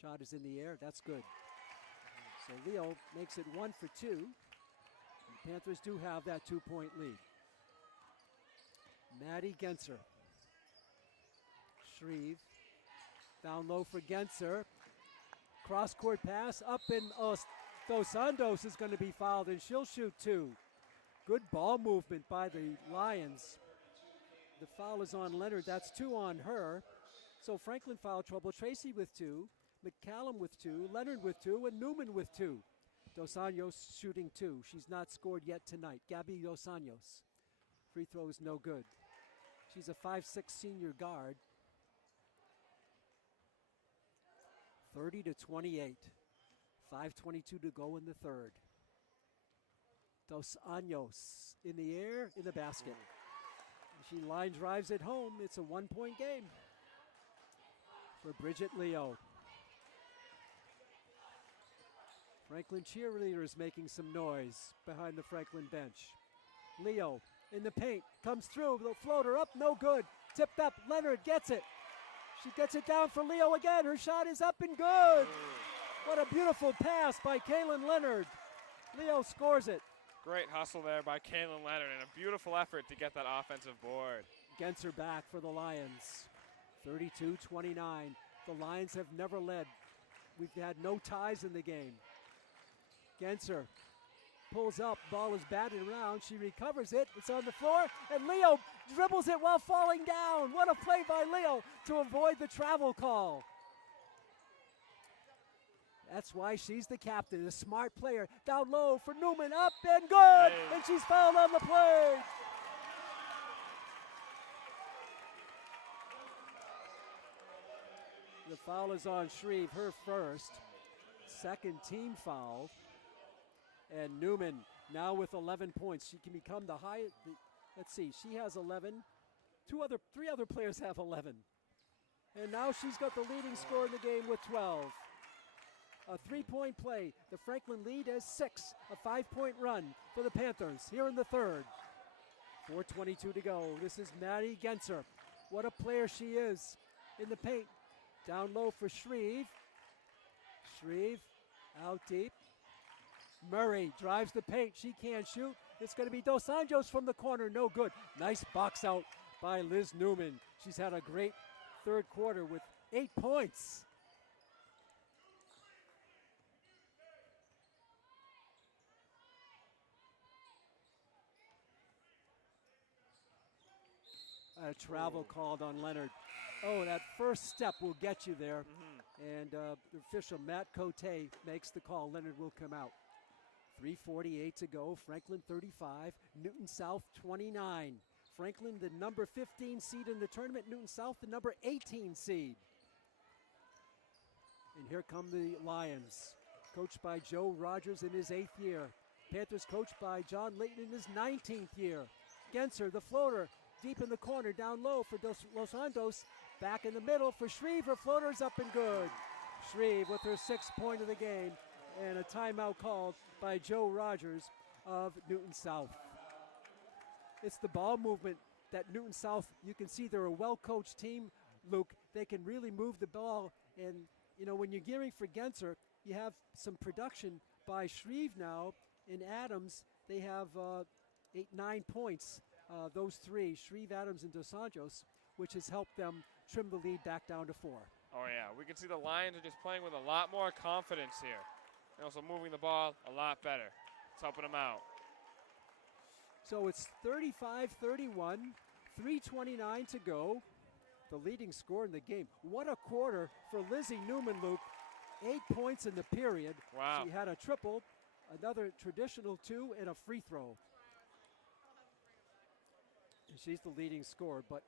Shot is in the air. That's good. So Leo makes it 1 for 2. The Panthers do have that 2-point lead. Maddie Genser. Shreve. Down low for Genser. Cross-court pass up and Dos Santos is going to be fouled and she'll shoot 2. Good ball movement by the Lions. The foul is on Leonard. That's 2 on her. So Franklin foul trouble. Tracy with 2, McCallum with 2, Leonard with 2, and Newman with 2. Dos Anjos shooting 2. She's not scored yet tonight. Gabby Dos Anjos. Free throw is no good. She's a 5'6" senior guard. 30-28. 5:22 to go in the third. Dos Anjos in the air, in the basket. She line drives it home. It's a 1-point game for Bridget Leo. Franklin cheerleaders making some noise behind the Franklin bench. Leo in the paint, comes through, the floater up, no good. Tipped up, Leonard gets it. She gets it down for Leo again. Her shot is up and good. What a beautiful pass by Kaylin Leonard. Leo scores it. Great hustle there by Kaylin Leonard and a beautiful effort to get that offensive board. Genser back for the Lions. 32-29. The Lions have never led. We've had no ties in the game. Genser pulls up, ball is batted around. She recovers it. It's on the floor, and Leo dribbles it while falling down. What a play by Leo to avoid the travel call. That's why she's the captain, a smart player. Down low for Newman, up and good, and she's fouled on the play. The foul is on Shreve, her first. Second team foul. And Newman now with 11 points. She can become the highest. Let's see, she has 11. Three other players have 11. And now she's got the leading scorer in the game with 12. A 3-point play. The Franklin lead is 6. A 5-point run for the Panthers here in the third. 4:22 to go. This is Maddie Genser. What a player she is in the paint. Down low for Shreve. Shreve out deep. Murray drives the paint. She can't shoot. It's going to be Dos Anjos from the corner. No good. Nice box out by Liz Newman. She's had a great third quarter with 8 points. A travel called on Leonard. Oh, that first step will get you there. And the official, Matt Cote, makes the call. Leonard will come out. 3:48 to go. Franklin 35, Newton South 29. Franklin, the number 15 seed in the tournament. Newton South, the number 18 seed. And here come the Lions, coached by Joe Rogers in his 8th year. Panthers coached by John Layton in his 19th year. Genser, the floater, deep in the corner, down low for Los Anjos. Back in the middle for Shreve. Her floater's up and good. Shreve with her 6th point of the game. And a timeout called by Joe Rogers of Newton South. It's the ball movement that Newton South, you can see they're a well-coached team, Luke. They can really move the ball. And, you know, when you're gearing for Genser, you have some production by Shreve now. In Adams, they have 8-9 points. Those three, Shreve, Adams, and Dos Anjos, which has helped them trim the lead back down to 4. Oh, yeah. We can see the Lions are just playing with a lot more confidence here. And also moving the ball a lot better. It's helping them out. So it's 35-31, 3:29 to go. The leading scorer in the game. What a quarter for Lizzie Newman, Luke. 8 points in the period. Wow. She had a triple, another traditional 2, and a free throw. And she's the leading scorer, but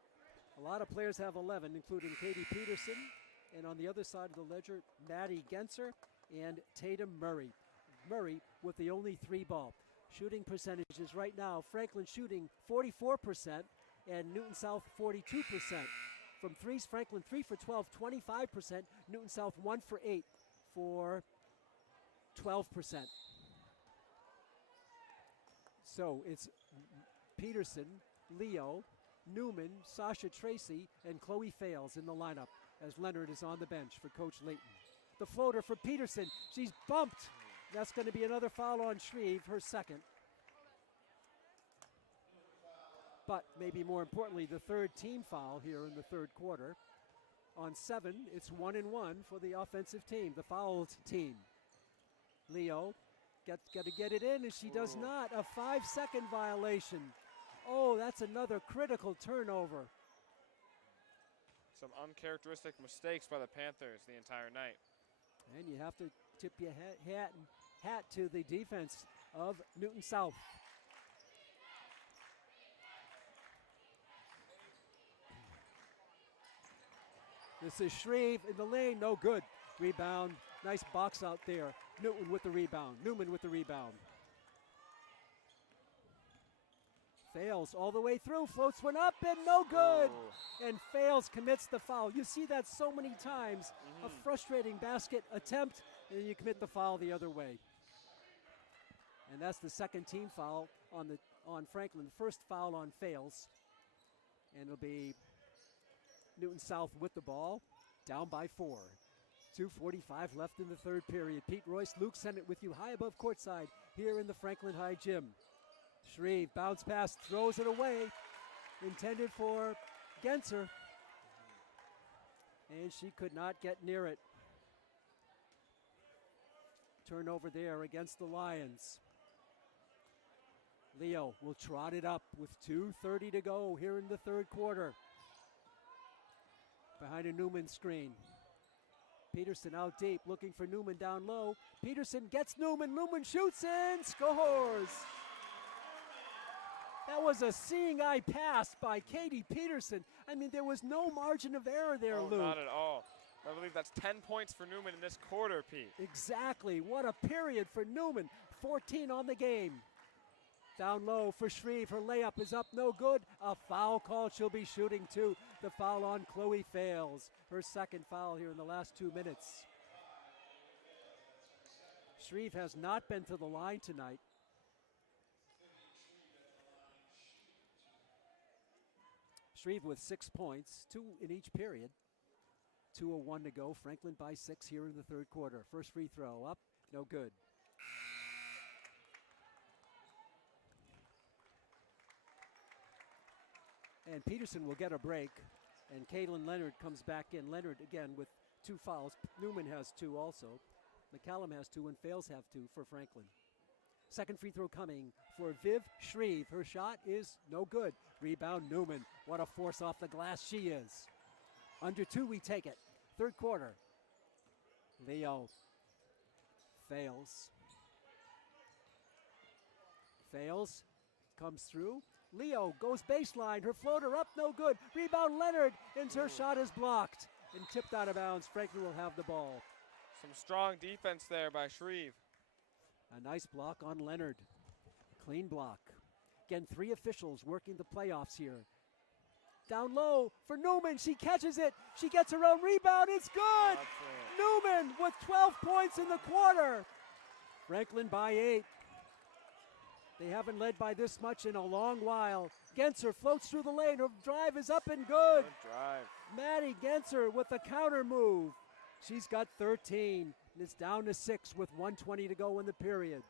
a lot of players have 11, including Katie Peterson, and on the other side of the ledger, Maddie Genser and Tatum Murray. Murray with the only 3 ball. Shooting percentages right now, Franklin shooting 44% and Newton South 42%. From threes, Franklin 3 for 12, 25%. Newton South 1 for 8 for 12%. So it's Peterson, Leo, Newman, Sasha Tracy, and Chloe Fales in the lineup as Leonard is on the bench for Coach Layton. The floater for Peterson. She's bumped. That's going to be another foul on Shreve, her second. But maybe more importantly, the third team foul here in the third quarter. On 7, it's 1-1 for the offensive team, the fouled team. Leo got to get it in, and she does not. A 5-second violation. Oh, that's another critical turnover. Some uncharacteristic mistakes by the Panthers the entire night. And you have to tip your hat to the defense of Newton South. This is Shreve in the lane, no good. Rebound, nice box out there. Newman with the rebound. Fails all the way through, floats one up and no good. Ooh. And fails, commits the foul. You see that so many times. A frustrating basket attempt, and then you commit the foul the other way. And that's the second team foul on Franklin. The first foul on Fails. And it'll be Newton South with the ball, down by 4. 2:45 left in the third period. Pete Royce, Luke Sennett with you high above courtside here in the Franklin High Gym. Shreve, bounce pass, throws it away. Intended for Genser. And she could not get near it. Turnover there against the Lions. Leo will trot it up with 2:30 to go here in the third quarter. Behind a Newman screen. Peterson out deep, looking for Newman down low. Peterson gets Newman. Newman shoots and scores. That was a seeing eye pass by Katie Peterson. I mean, there was no margin of error there, Luke. Not at all. I believe that's 10 points for Newman in this quarter, Pete. Exactly. What a period for Newman. 14 on the game. Down low for Shreve. Her layup is up, no good. A foul call. She'll be shooting two. The foul on Chloe Fails. Her second foul here in the last 2 minutes. Shreve has not been to the line tonight. Shreve with 6 points, 2 in each period. 2:01 to go. Franklin by 6 here in the third quarter. First free throw up, no good. And Peterson will get a break. And Caitlin Leonard comes back in. Leonard again with 2 fouls. Newman has 2 also. McCallum has 2 and Fails have 2 for Franklin. Second free throw coming for Viv Shreve. Her shot is no good. Rebound Newman. What a force off the glass she is. Under 2 we take it. Third quarter. Leo Fails. Fails. Comes through. Leo goes baseline. Her floater up, no good. Rebound Leonard, and her shot is blocked and tipped out of bounds. Franklin will have the ball. Some strong defense there by Shreve. A nice block on Leonard. Clean block. Again, 3 officials working the playoffs here. Down low for Newman. She catches it. She gets her own rebound. It's good. Newman with 12 points in the quarter. Franklin by 8. They haven't led by this much in a long while. Genser floats through the lane. Her drive is up and good. Good drive. Maddie Genser with the counter move. She's got 13. And it's down to 6 with 1:20 to go in the period.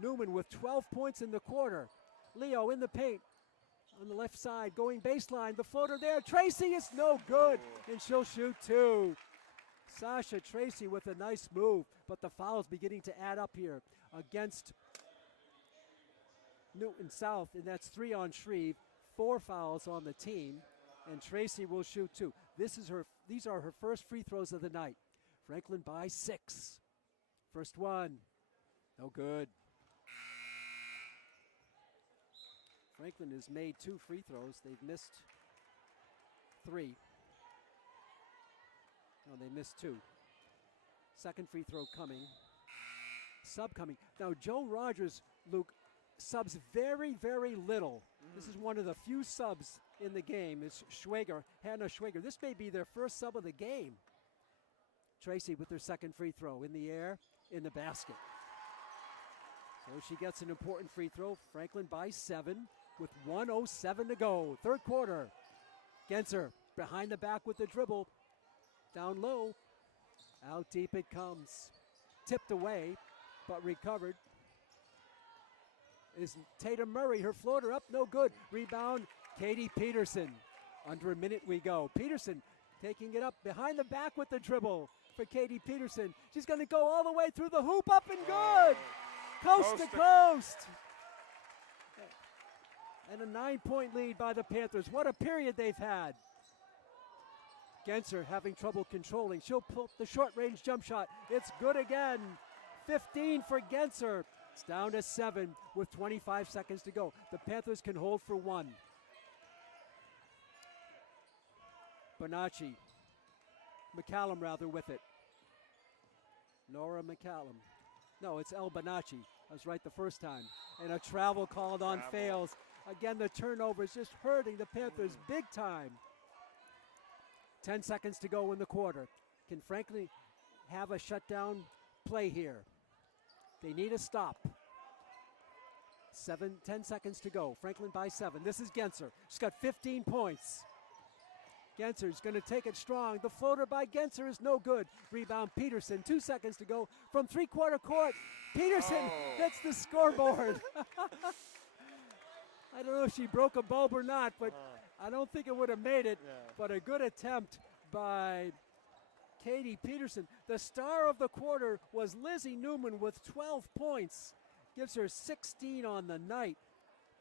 Newman with 12 points in the quarter. Leo in the paint on the left side, going baseline. The floater there. Tracy is no good, and she'll shoot 2. Sasha Tracy with a nice move, but the foul's beginning to add up here against Newton South, and that's 3 on Shreve, 4 fouls on the team, and Tracy will shoot 2. These are her first free throws of the night. Franklin by 6. First one, no good. Franklin has made 2 free throws. They've missed 3. No, they missed 2. Second free throw coming. Sub coming. Now, Joe Rogers, Luke, subs very, very little. This is one of the few subs in the game. It's Schwager, Hannah Schwager. This may be their first sub of the game. Tracy with her second free throw in the air, in the basket. So she gets an important free throw. Franklin by 7 with 1:07 to go. Third quarter. Genser behind the back with the dribble. Down low. Out deep it comes. Tipped away, but recovered. Is Tatum Murray. Her floater up, no good. Rebound, Katie Peterson. Under a minute we go. Peterson taking it up behind the back with the dribble for Katie Peterson. She's going to go all the way through the hoop, up and good. Coast to coast. And a 9-point lead by the Panthers. What a period they've had. Genser having trouble controlling. She'll pull the short-range jump shot. It's good again. 15 for Genser. It's down to 7 with 25 seconds to go. The Panthers can hold for 1. Bonacci. McCallum rather with it. Nora McCallum. No, it's El Bonacci. I was right the first time. And a travel called on Fails. Again, the turnover is just hurting the Panthers big time. 10 seconds to go in the quarter. Can Franklin have a shutdown play here? They need a stop. 10 seconds to go. Franklin by 7. This is Genser. She's got 15 points. Genser's going to take it strong. The floater by Genser is no good. Rebound Peterson. 2 seconds to go from three-quarter court. Peterson hits the scoreboard. I don't know if she broke a bulb or not, but I don't think it would have made it. Yeah. But a good attempt by Katie Peterson. The star of the quarter was Lizzie Newman with 12 points. Gives her 16 on the night.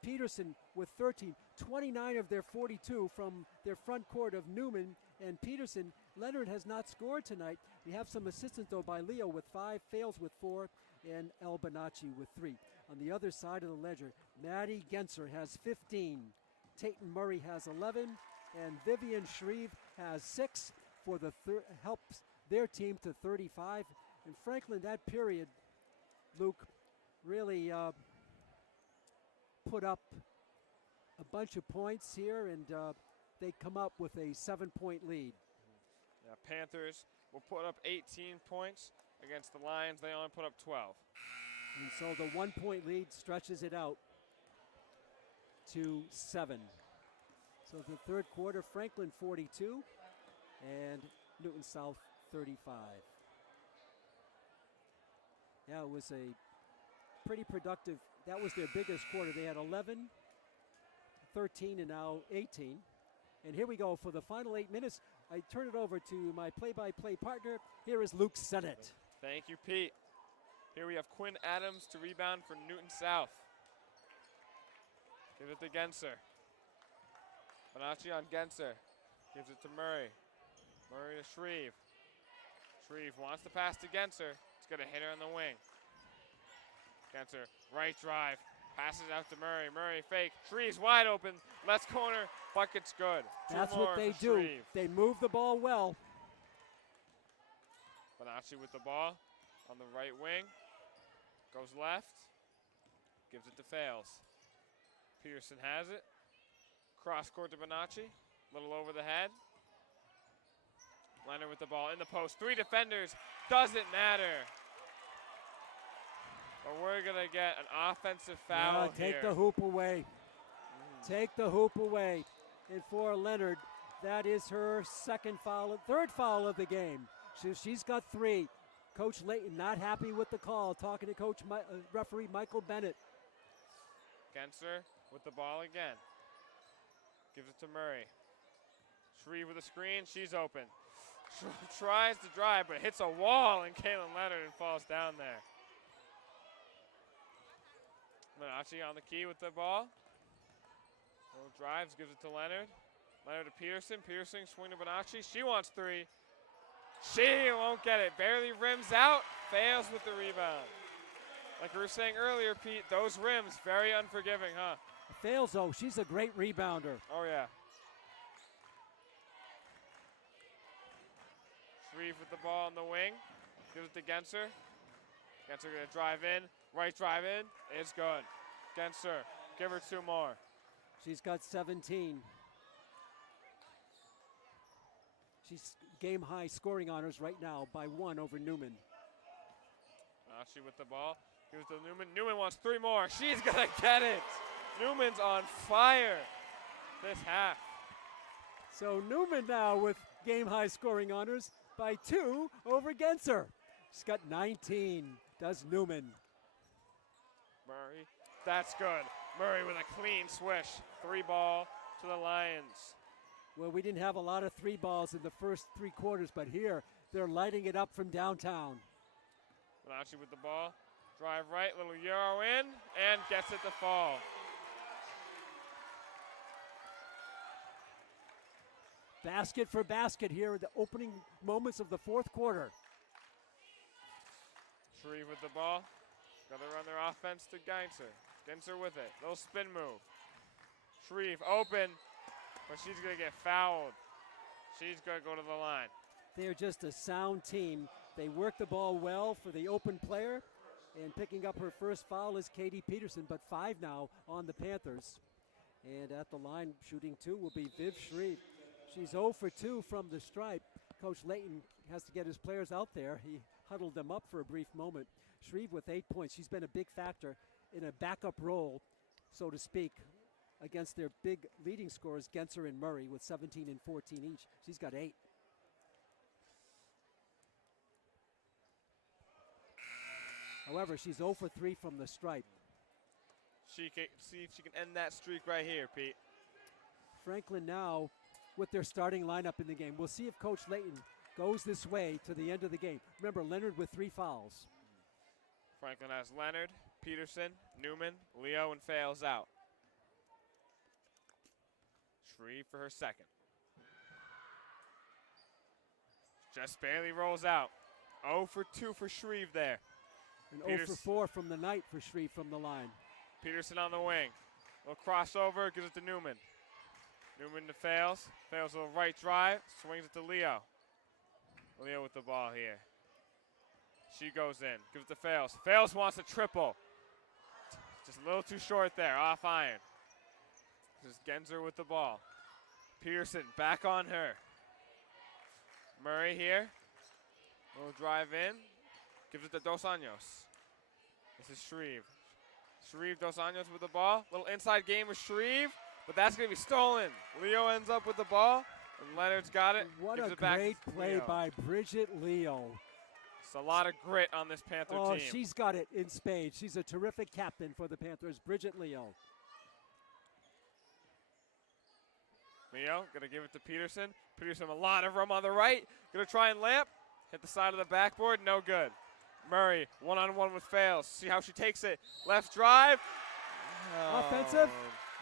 Peterson with 13. 29 of their 42 from their front court of Newman and Peterson. Leonard has not scored tonight. We have some assistance, though, by Leo with 5, Fails with 4, and El Bonacci with 3. On the other side of the ledger, Maddie Genser has 15. Tayton Murray has 11, and Vivian Shreve has 6 for the helps their team to 35. And Franklin, that period, Luke, really put up a bunch of points here, and they come up with a 7-point lead. Yeah, Panthers will put up 18 points against the Lions. They only put up 12. And so the 1-point lead stretches it out to 7. So the third quarter, Franklin 42 and Newton South 35. Yeah, it was a pretty productive, that was their biggest quarter. They had 11, 13, and now 18. And here we go for the final 8 minutes. I turn it over to my play-by-play partner. Here is Luke Sennett. Thank you, Pete. Here we have Quinn Adams to rebound for Newton South. Gives it to Genser. Bonacci on Genser. Gives it to Murray. Murray to Shreve. Shreve wants to pass to Genser. It's going to hit her on the wing. Genser, right drive. Passes out to Murray. Murray fake. Shreve's wide open. Left corner. Bucket's good. That's what they do. Shreve. They move the ball well. Bonacci with the ball on the right wing. Goes left. Gives it to Fails. Peterson has it. Cross court to Bonacci. Little over the head. Leonard with the ball in the post. 3 defenders. Doesn't matter. But we're going to get an offensive foul here. Take the hoop away. Take the hoop away. And for Leonard, that is her third foul of the game. She's got 3. Coach Layton not happy with the call, talking to referee Michael Bennett. Genser with the ball again. Gives it to Murray. Shreve with a screen. She's open. Tries to drive, but hits a wall, and Kaylin Leonard and falls down there. Bonacci on the key with the ball. Little drives, gives it to Leonard. Leonard to Peterson. Peterson swing to Bonacci. She wants 3. She won't get it. Barely rims out. Fails with the rebound. Like we were saying earlier, Pete, those rims, very unforgiving, huh? Fails, though. She's a great rebounder. Oh, yeah. Shreve with the ball on the wing. Gives it to Genser. Genser going to drive in. Right drive in. It's good. Genser, give her 2 more. She's got 17. She's game-high scoring honors right now by 1 over Newman. Bonacci with the ball. Gives it to Newman. Newman wants 3 more. She's going to get it. Newman's on fire this half. So Newman now with game-high scoring honors by 2 over Genser. She's got 19, does Newman. Murray, that's good. Murray with a clean swish. 3 ball to the Lions. Well, we didn't have a lot of 3 balls in the first 3 quarters, but here they're lighting it up from downtown. Bonacci with the ball. Drive right, little Euro in, and gets it to fall. Basket for basket here in the opening moments of the fourth quarter. Shreve with the ball. Got to run their offense to Geinser. Geinser with it. Little spin move. Shreve open, but she's going to get fouled. She's going to go to the line. They're just a sound team. They work the ball well for the open player, and picking up her first foul is Katie Peterson, but 5 now on the Panthers. And at the line, shooting 2 will be Viv Shreve. She's 0 for 2 from the stripe. Coach Layton has to get his players out there. He huddled them up for a brief moment. Shreve with 8 points. She's been a big factor in a backup role, so to speak, against their big leading scorers, Genser and Murray, with 17 and 14 each. She's got 8. However, she's 0 for 3 from the stripe. She can see if she can end that streak right here, Pete. Franklin now with their starting lineup in the game. We'll see if Coach Layton goes this way to the end of the game. Remember, Leonard with 3 fouls. Franklin has Leonard, Peterson, Newman, Leo, and Fales out. Shreve for her second. Just barely rolls out. 0 for 2 for Shreve there. And 0 for 4 from the night for Shreve from the line. Peterson on the wing. Little crossover, gives it to Newman. Newman to Fales. Fales with a right drive, swings it to Leo. Leo with the ball here. She goes in, gives it to Fales. Fales wants a triple. Just a little too short there, off iron. This is Genser with the ball. Peterson back on her. Murray here. Little drive in. Gives it to Dos Anjos. This is Shreve. Shreve, Dos Anjos with the ball. Little inside game with Shreve, but that's going to be stolen. Leo ends up with the ball, and Leonard's got it. What gives a it back great to play Leo. by Bridget Leo. It's a lot of grit on this Panther team. She's got it in spades. She's a terrific captain for the Panthers, Bridget Leo. Leo going to give it to Peterson. Peterson, a lot of room on the right. Going to try and layup. Hit the side of the backboard, no good. Murray, one-on-one with Fales. See how she takes it. Left drive. Offensive?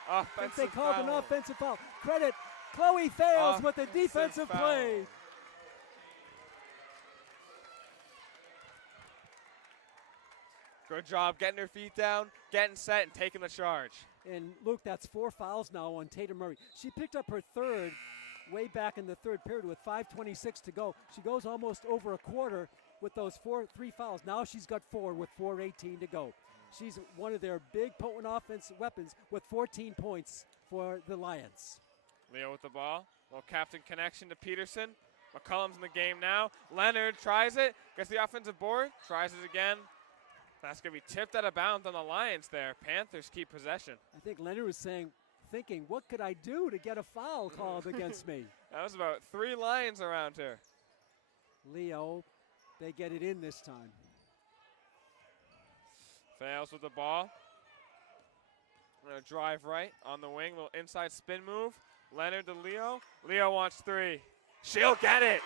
Offensive They called foul. an offensive foul. Credit Chloe Fales with the defensive foul. play. Good job getting her feet down, getting set, and taking the charge. And Luke, that's 4 fouls now on Tatum Murray. She picked up her third way back in the third period with 5:26 to go. She goes almost over a quarter with those 3 fouls. Now she's got 4 with 4:18 to go. She's one of their big potent offense weapons with 14 points for the Lions. Leo with the ball. Little captain connection to Peterson. McCullum's in the game now. Leonard tries it. Gets the offensive board. Tries it again. That's going to be tipped out of bounds on the Lions there. Panthers keep possession. I think Leonard was thinking, what could I do to get a foul called against me? That was about 3 Lions around her. Leo, they get it in this time. Fales with the ball. Gonna drive right on the wing. Little inside spin move. Leonard to Leo. Leo wants 3. She'll get it.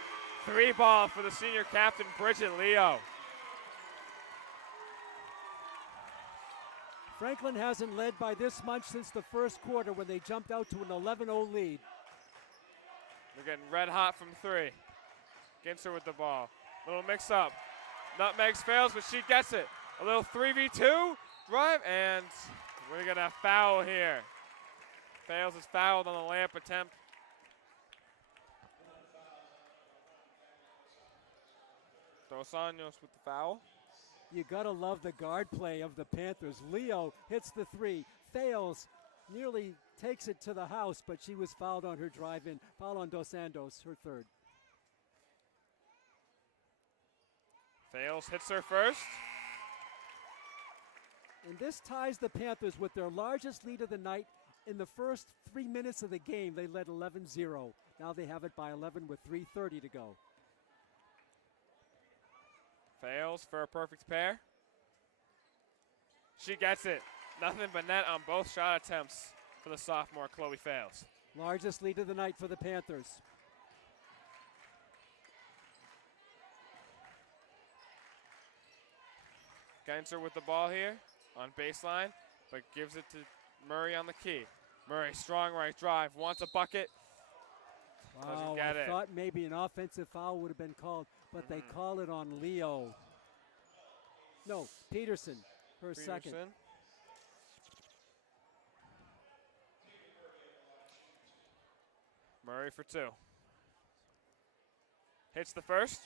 3 ball for the senior captain, Bridget Leo. Franklin hasn't led by this much since the first quarter when they jumped out to an 11-0 lead. They're getting red hot from 3. Genser with the ball. Little mix up. Nutmegs fails, but she gets it. A little 3v2 drive, and we're going to foul here. Fales is fouled on the layup attempt. Dos Anjos with the foul. You gotta love the guard play of the Panthers. Leo hits the 3, fails, nearly takes it to the house, but she was fouled on her drive-in. Foul on Dos Anjos, her third. Fales hits her first. And this ties the Panthers with their largest lead of the night. In the first 3 minutes of the game, they led 11-0. Now they have it by 11 with 3:30 to go. Fales for a perfect pair. She gets it. Nothing but net on both shot attempts for the sophomore Chloe Fales. Largest lead of the night for the Panthers. Geinser with the ball here on baseline, but gives it to Murray on the key. Murray, strong right drive, wants a bucket. Wow, get I it. thought maybe an offensive foul would have been called, but they call it on Leo. No, Peterson, her second. Murray for 2. Hits the first.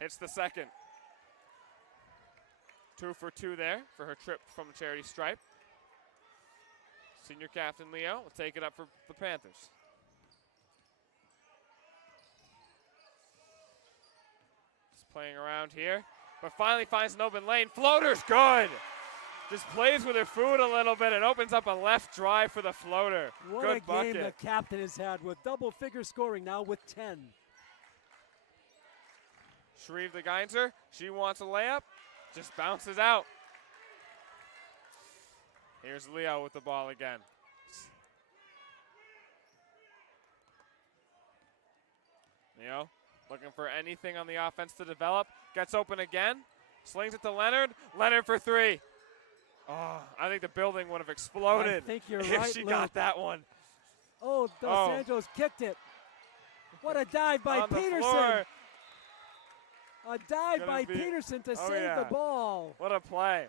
Hits the second. 2 for 2 there for her trip from charity stripe. Senior captain Leo will take it up for the Panthers. Just playing around here, but finally finds an open lane. Floater's good. Just plays with her foot a little bit and opens up a left drive for the floater. What good a bucket. game the captain has had with double-figure scoring now with 10. Shreve the Geinzer, she wants a layup, just bounces out. Here's Leo with the ball again. Leo looking for anything on the offense to develop. Gets open again, slings it to Leonard. Leonard for 3. Oh, I think the building would have exploded I think you're if right, she Lou. got that one. Oh, Dos Santos kicked it. What a dive by On the Peterson. floor. A dive Gonna by be- Peterson to oh, save yeah. the ball. What a play.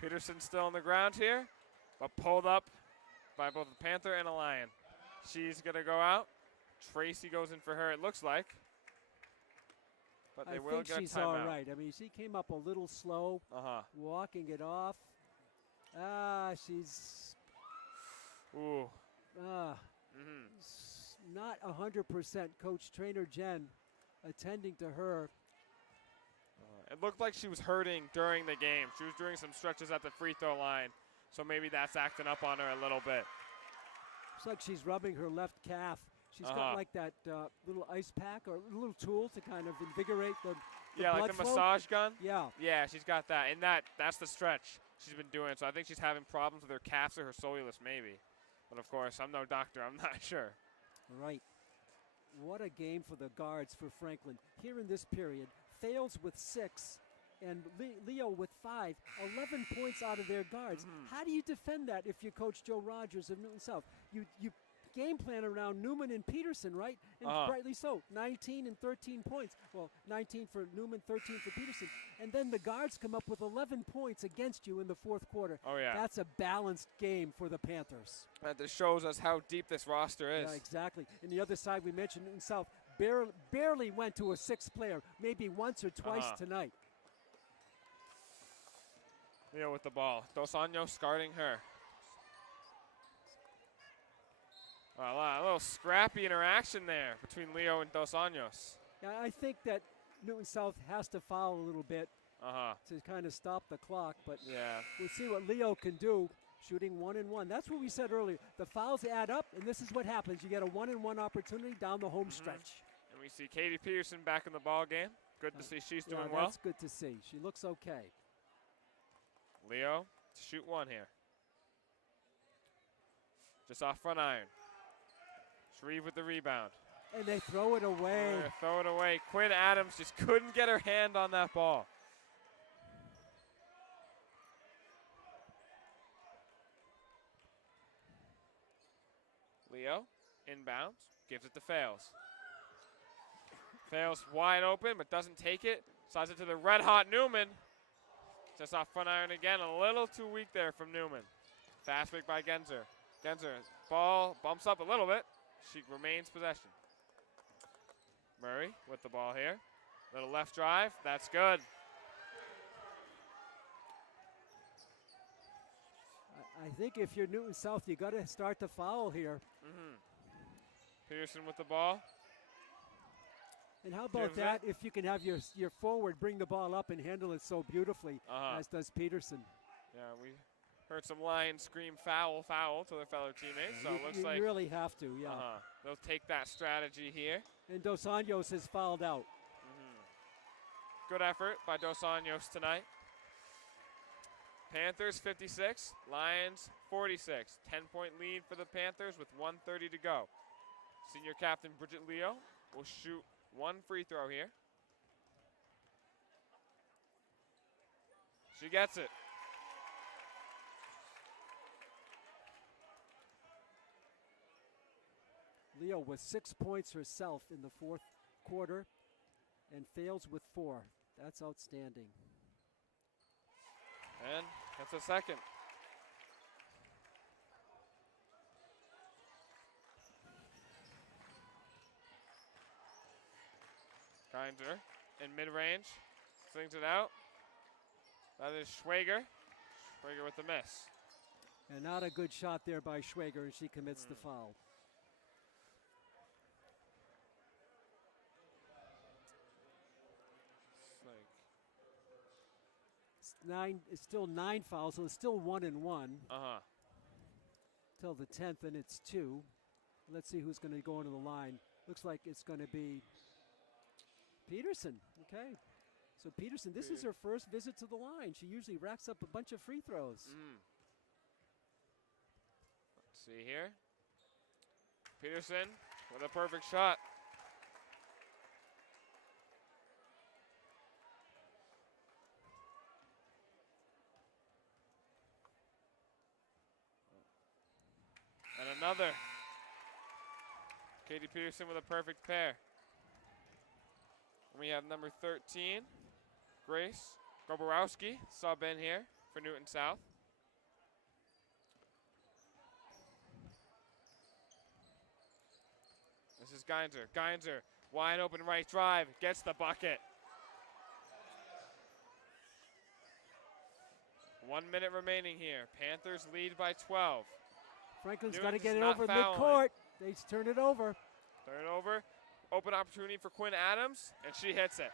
Peterson still on the ground here, but pulled up by both a Panther and a Lion. She's going to go out. Tracy goes in for her, it looks like. But they I will think get a she's timeout. all right. I mean, she came up a little slow, walking it off. She's Ooh. not 100%. Coach trainer Jen attending to her. It looked like she was hurting during the game. She was doing some stretches at the free throw line, so maybe that's acting up on her a little bit. Looks like she's rubbing her left calf. She's got like that little ice pack or a little tool to kind of invigorate the Yeah, blood like the flow. massage gun. Yeah. Yeah, she's got that, and that's the stretch she's been doing. So I think she's having problems with her calves or her soleus, maybe. But of course, I'm no doctor. I'm not sure. Right. What a game for the guards for Franklin. Here in this period, Thales with 6 and Leo with 5, 11 points out of their guards. How do you defend that if you're Coach Joe Rogers of Newton South? You game plan around Newman and Peterson, right? And rightly so. 19 and 13 points. Well, 19 for Newman, 13 for Peterson. And then the guards come up with 11 points against you in the fourth quarter. Oh, yeah. That's a balanced game for the Panthers. That just shows us how deep this roster is. Yeah, exactly. And the other side, we mentioned Newton South barely went to a 6th player, maybe once or twice tonight. Leo with the ball. Dos Anjos guarding her. A little scrappy interaction there between Leo and Dos Anjos. Yeah, I think that Newton South has to foul a little bit to kind of stop the clock, but we'll see what Leo can do, shooting 1-and-1. That's what we said earlier. The fouls add up, and this is what happens. You get a 1-and-1 opportunity down the home stretch. And we see Katie Peterson back in the ball game. Good to see she's doing well. That's good to see. She looks okay. Leo to shoot 1 here. Just off front iron. Shreve with the rebound. And they throw it away. Throw it away. Quinn Adams just couldn't get her hand on that ball. Leo inbounds, gives it to Fales. Fales wide open, but doesn't take it. Slides it to the red-hot Newman. Just off front iron again. A little too weak there from Newman. Fast break by Genzer. Genzer, ball bumps up a little bit. She remains possession. Murray with the ball here. Little left drive. That's good. I think if you're Newton South, you got to start to foul here. Pearson with the ball. And how about that if you can have your forward bring the ball up and handle it so beautifully, as does Peterson. Yeah, we heard some Lions scream foul, foul to their fellow teammates. So it looks like you really have to, yeah. They'll take that strategy here. And Dos Anjos has fouled out. Good effort by Dos Anjos tonight. Panthers 56, Lions 46. 10-point lead for the Panthers with 1:30 to go. Senior captain Bridget Leo will shoot 1 free throw here. She gets it. Leo with 6 points herself in the fourth quarter and Fales with 4. That's outstanding. And that's a second. Kinder in mid-range, slings it out. That is Schwager. Schwager with the miss. And not a good shot there by Schwager, and she commits the foul. It's still 9 fouls, so it's still 1 and 1. Till the 10th, and it's 2. Let's see who's going to go into the line. Looks like it's going to be Peterson. Okay. So Peterson, this is her first visit to the line. She usually racks up a bunch of free throws. Let's see here. Peterson with a perfect shot. And another. Katie Peterson with a perfect pair. We have number 13, Grace Goborowski, sub in here for Newton South. This is Geinzer. Geinzer, wide open right drive, gets the bucket. 1 minute remaining here. Panthers lead by 12. Franklin's got to get it over midcourt. They turn it over. Turn it over. Open opportunity for Quinn Adams, and she hits it.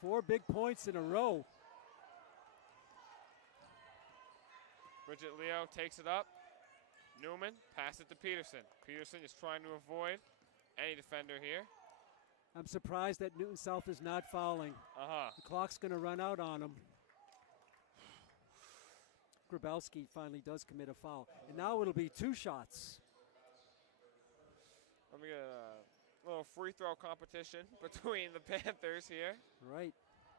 4 big points in a row. Bridget Leo takes it up. Newman, pass it to Peterson. Peterson is trying to avoid any defender here. I'm surprised that Newton South is not fouling. The clock's going to run out on them. Grabowski finally does commit a foul. And now it'll be 2 shots. Let me get a little free throw competition between the Panthers here. Right.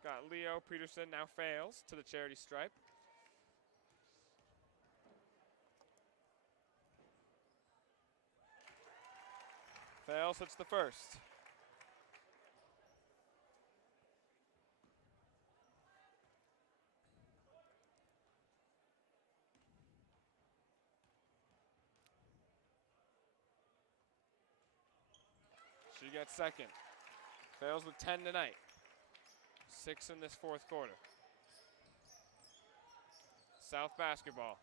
Got Leo Peterson now fails to the charity stripe. Fails, hits the first. She gets second. Fails with 10 tonight. 6 in this fourth quarter. South basketball.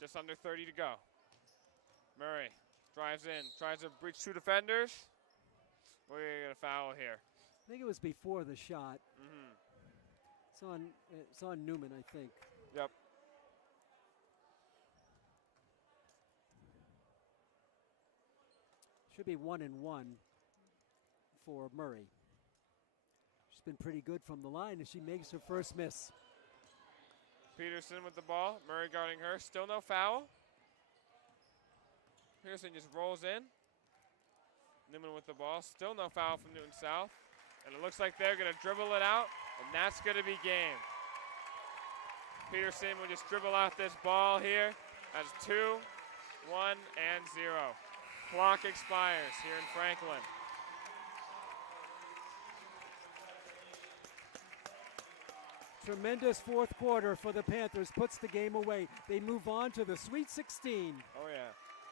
Just under 30 to go. Murray drives in, tries to breach 2 defenders. We're going to get a foul here. I think it was before the shot. It's on Newman, I think. Yep. Should be 1 and 1 for Murray. She's been pretty good from the line as she makes her first miss. Peterson with the ball. Murray guarding her. Still no foul. Peterson just rolls in. Newman with the ball. Still no foul from Newton South. And it looks like they're going to dribble it out, and that's going to be game. Peterson will just dribble out this ball here as 2, 1, and 0. Clock expires here in Franklin. Tremendous fourth quarter for the Panthers, puts the game away. They move on to the Sweet 16. Oh yeah,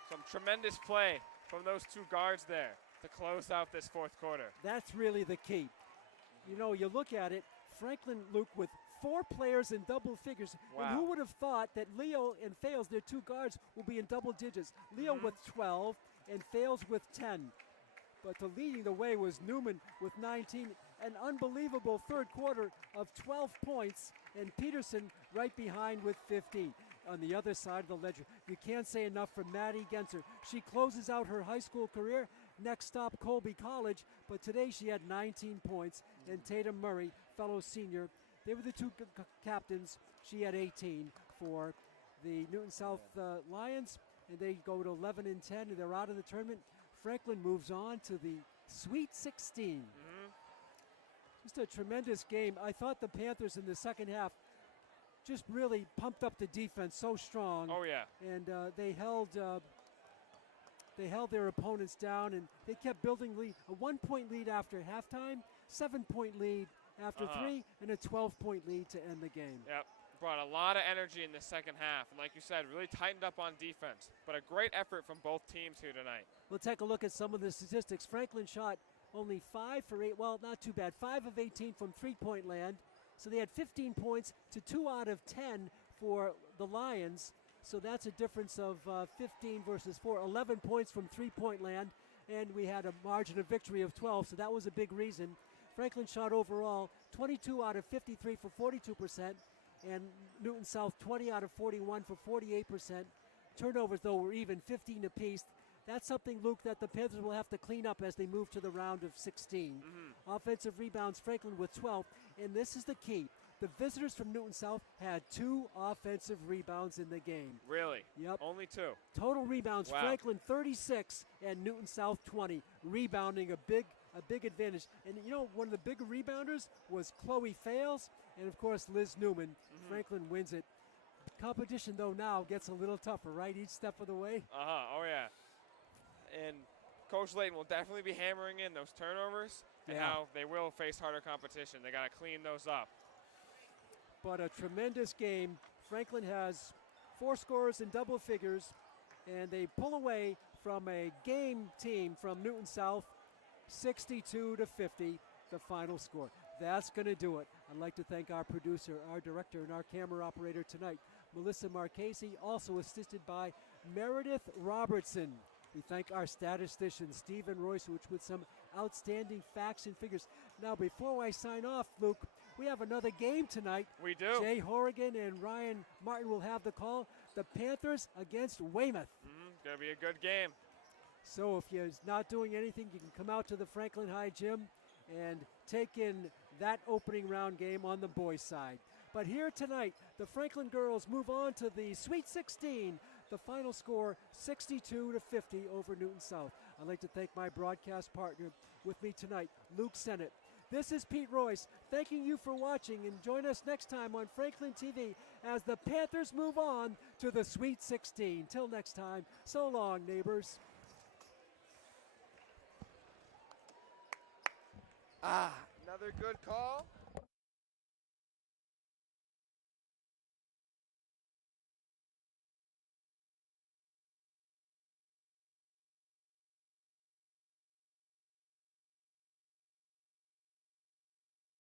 some tremendous play from those 2 guards there to close out this fourth quarter. That's really the key. You know, you look at it, Franklin, Luke, with 4 players in double figures. Wow. And who would have thought that Leo and Fales, their 2 guards, will be in double digits. Leo with 12 and Fales with 10. But the leading the way was Newman with 19. An unbelievable third quarter of 12 points, and Peterson right behind with 15. On the other side of the ledger, you can't say enough for Maddie Genser. She closes out her high school career. Next stop, Colby College, but today she had 19 points. And Tatum Murray, fellow senior, they were the 2 captains. She had 18 for the Newton South Lions, and they go to 11 and 10, and they're out of the tournament. Franklin moves on to the Sweet 16. Just a tremendous game. I thought the Panthers in the second half just really pumped up the defense so strong. Oh, yeah. And they held their opponents down, and they kept building lead. A 1-point lead after halftime, 7-point lead after 3, and a 12-point lead to end the game. Yep. Brought a lot of energy in the second half. And like you said, really tightened up on defense. But a great effort from both teams here tonight. We'll take a look at some of the statistics. Franklin shot only 5 for 8. Well, not too bad. 5 of 18 from three-point land. So they had 15 points to 2 out of 10 for the Lions. So that's a difference of 15 versus 4. 11 points from three-point land. And we had a margin of victory of 12. So that was a big reason. Franklin shot overall 22 out of 53 for 42%. And Newton South 20 out of 41 for 48%. Turnovers, though, were even 15 apiece. That's something, Luke, that the Panthers will have to clean up as they move to the round of 16. Offensive rebounds, Franklin with 12. And this is the key. The visitors from Newton South had 2 offensive rebounds in the game. Really? Yep. Only 2. Total rebounds, Wow. Franklin 36 and Newton South 20. Rebounding a big advantage. And you know, one of the bigger rebounders was Chloe Fales and, of course, Liz Newman. Franklin wins it. Competition, though, now gets a little tougher, right, each step of the way? Oh, yeah. And Coach Layton will definitely be hammering in those turnovers and Yeah. how they will face harder competition. They got to clean those up. But a tremendous game. Franklin has 4 scorers in double figures, and they pull away from a game team from Newton South, 62-50, the final score. That's going to do it. I'd like to thank our producer, our director, and our camera operator tonight, Melissa Marchese, also assisted by Meredith Robertson. We thank our statistician, Stephen Royce, with some outstanding facts and figures. Now, before I sign off, Luke, we have another game tonight. We do. Jay Horrigan and Ryan Martin will have the call. The Panthers against Weymouth. Going to be a good game. So if you're not doing anything, you can come out to the Franklin High Gym and take in that opening round game on the boys' side. But here tonight, the Franklin girls move on to the Sweet 16. The final score, 62-50 over Newton South. I'd like to thank my broadcast partner with me tonight, Luke Sennett. This is Pete Royce, thanking you for watching, and join us next time on Franklin TV as the Panthers move on to the Sweet 16. Till next time, so long, neighbors. Another good call.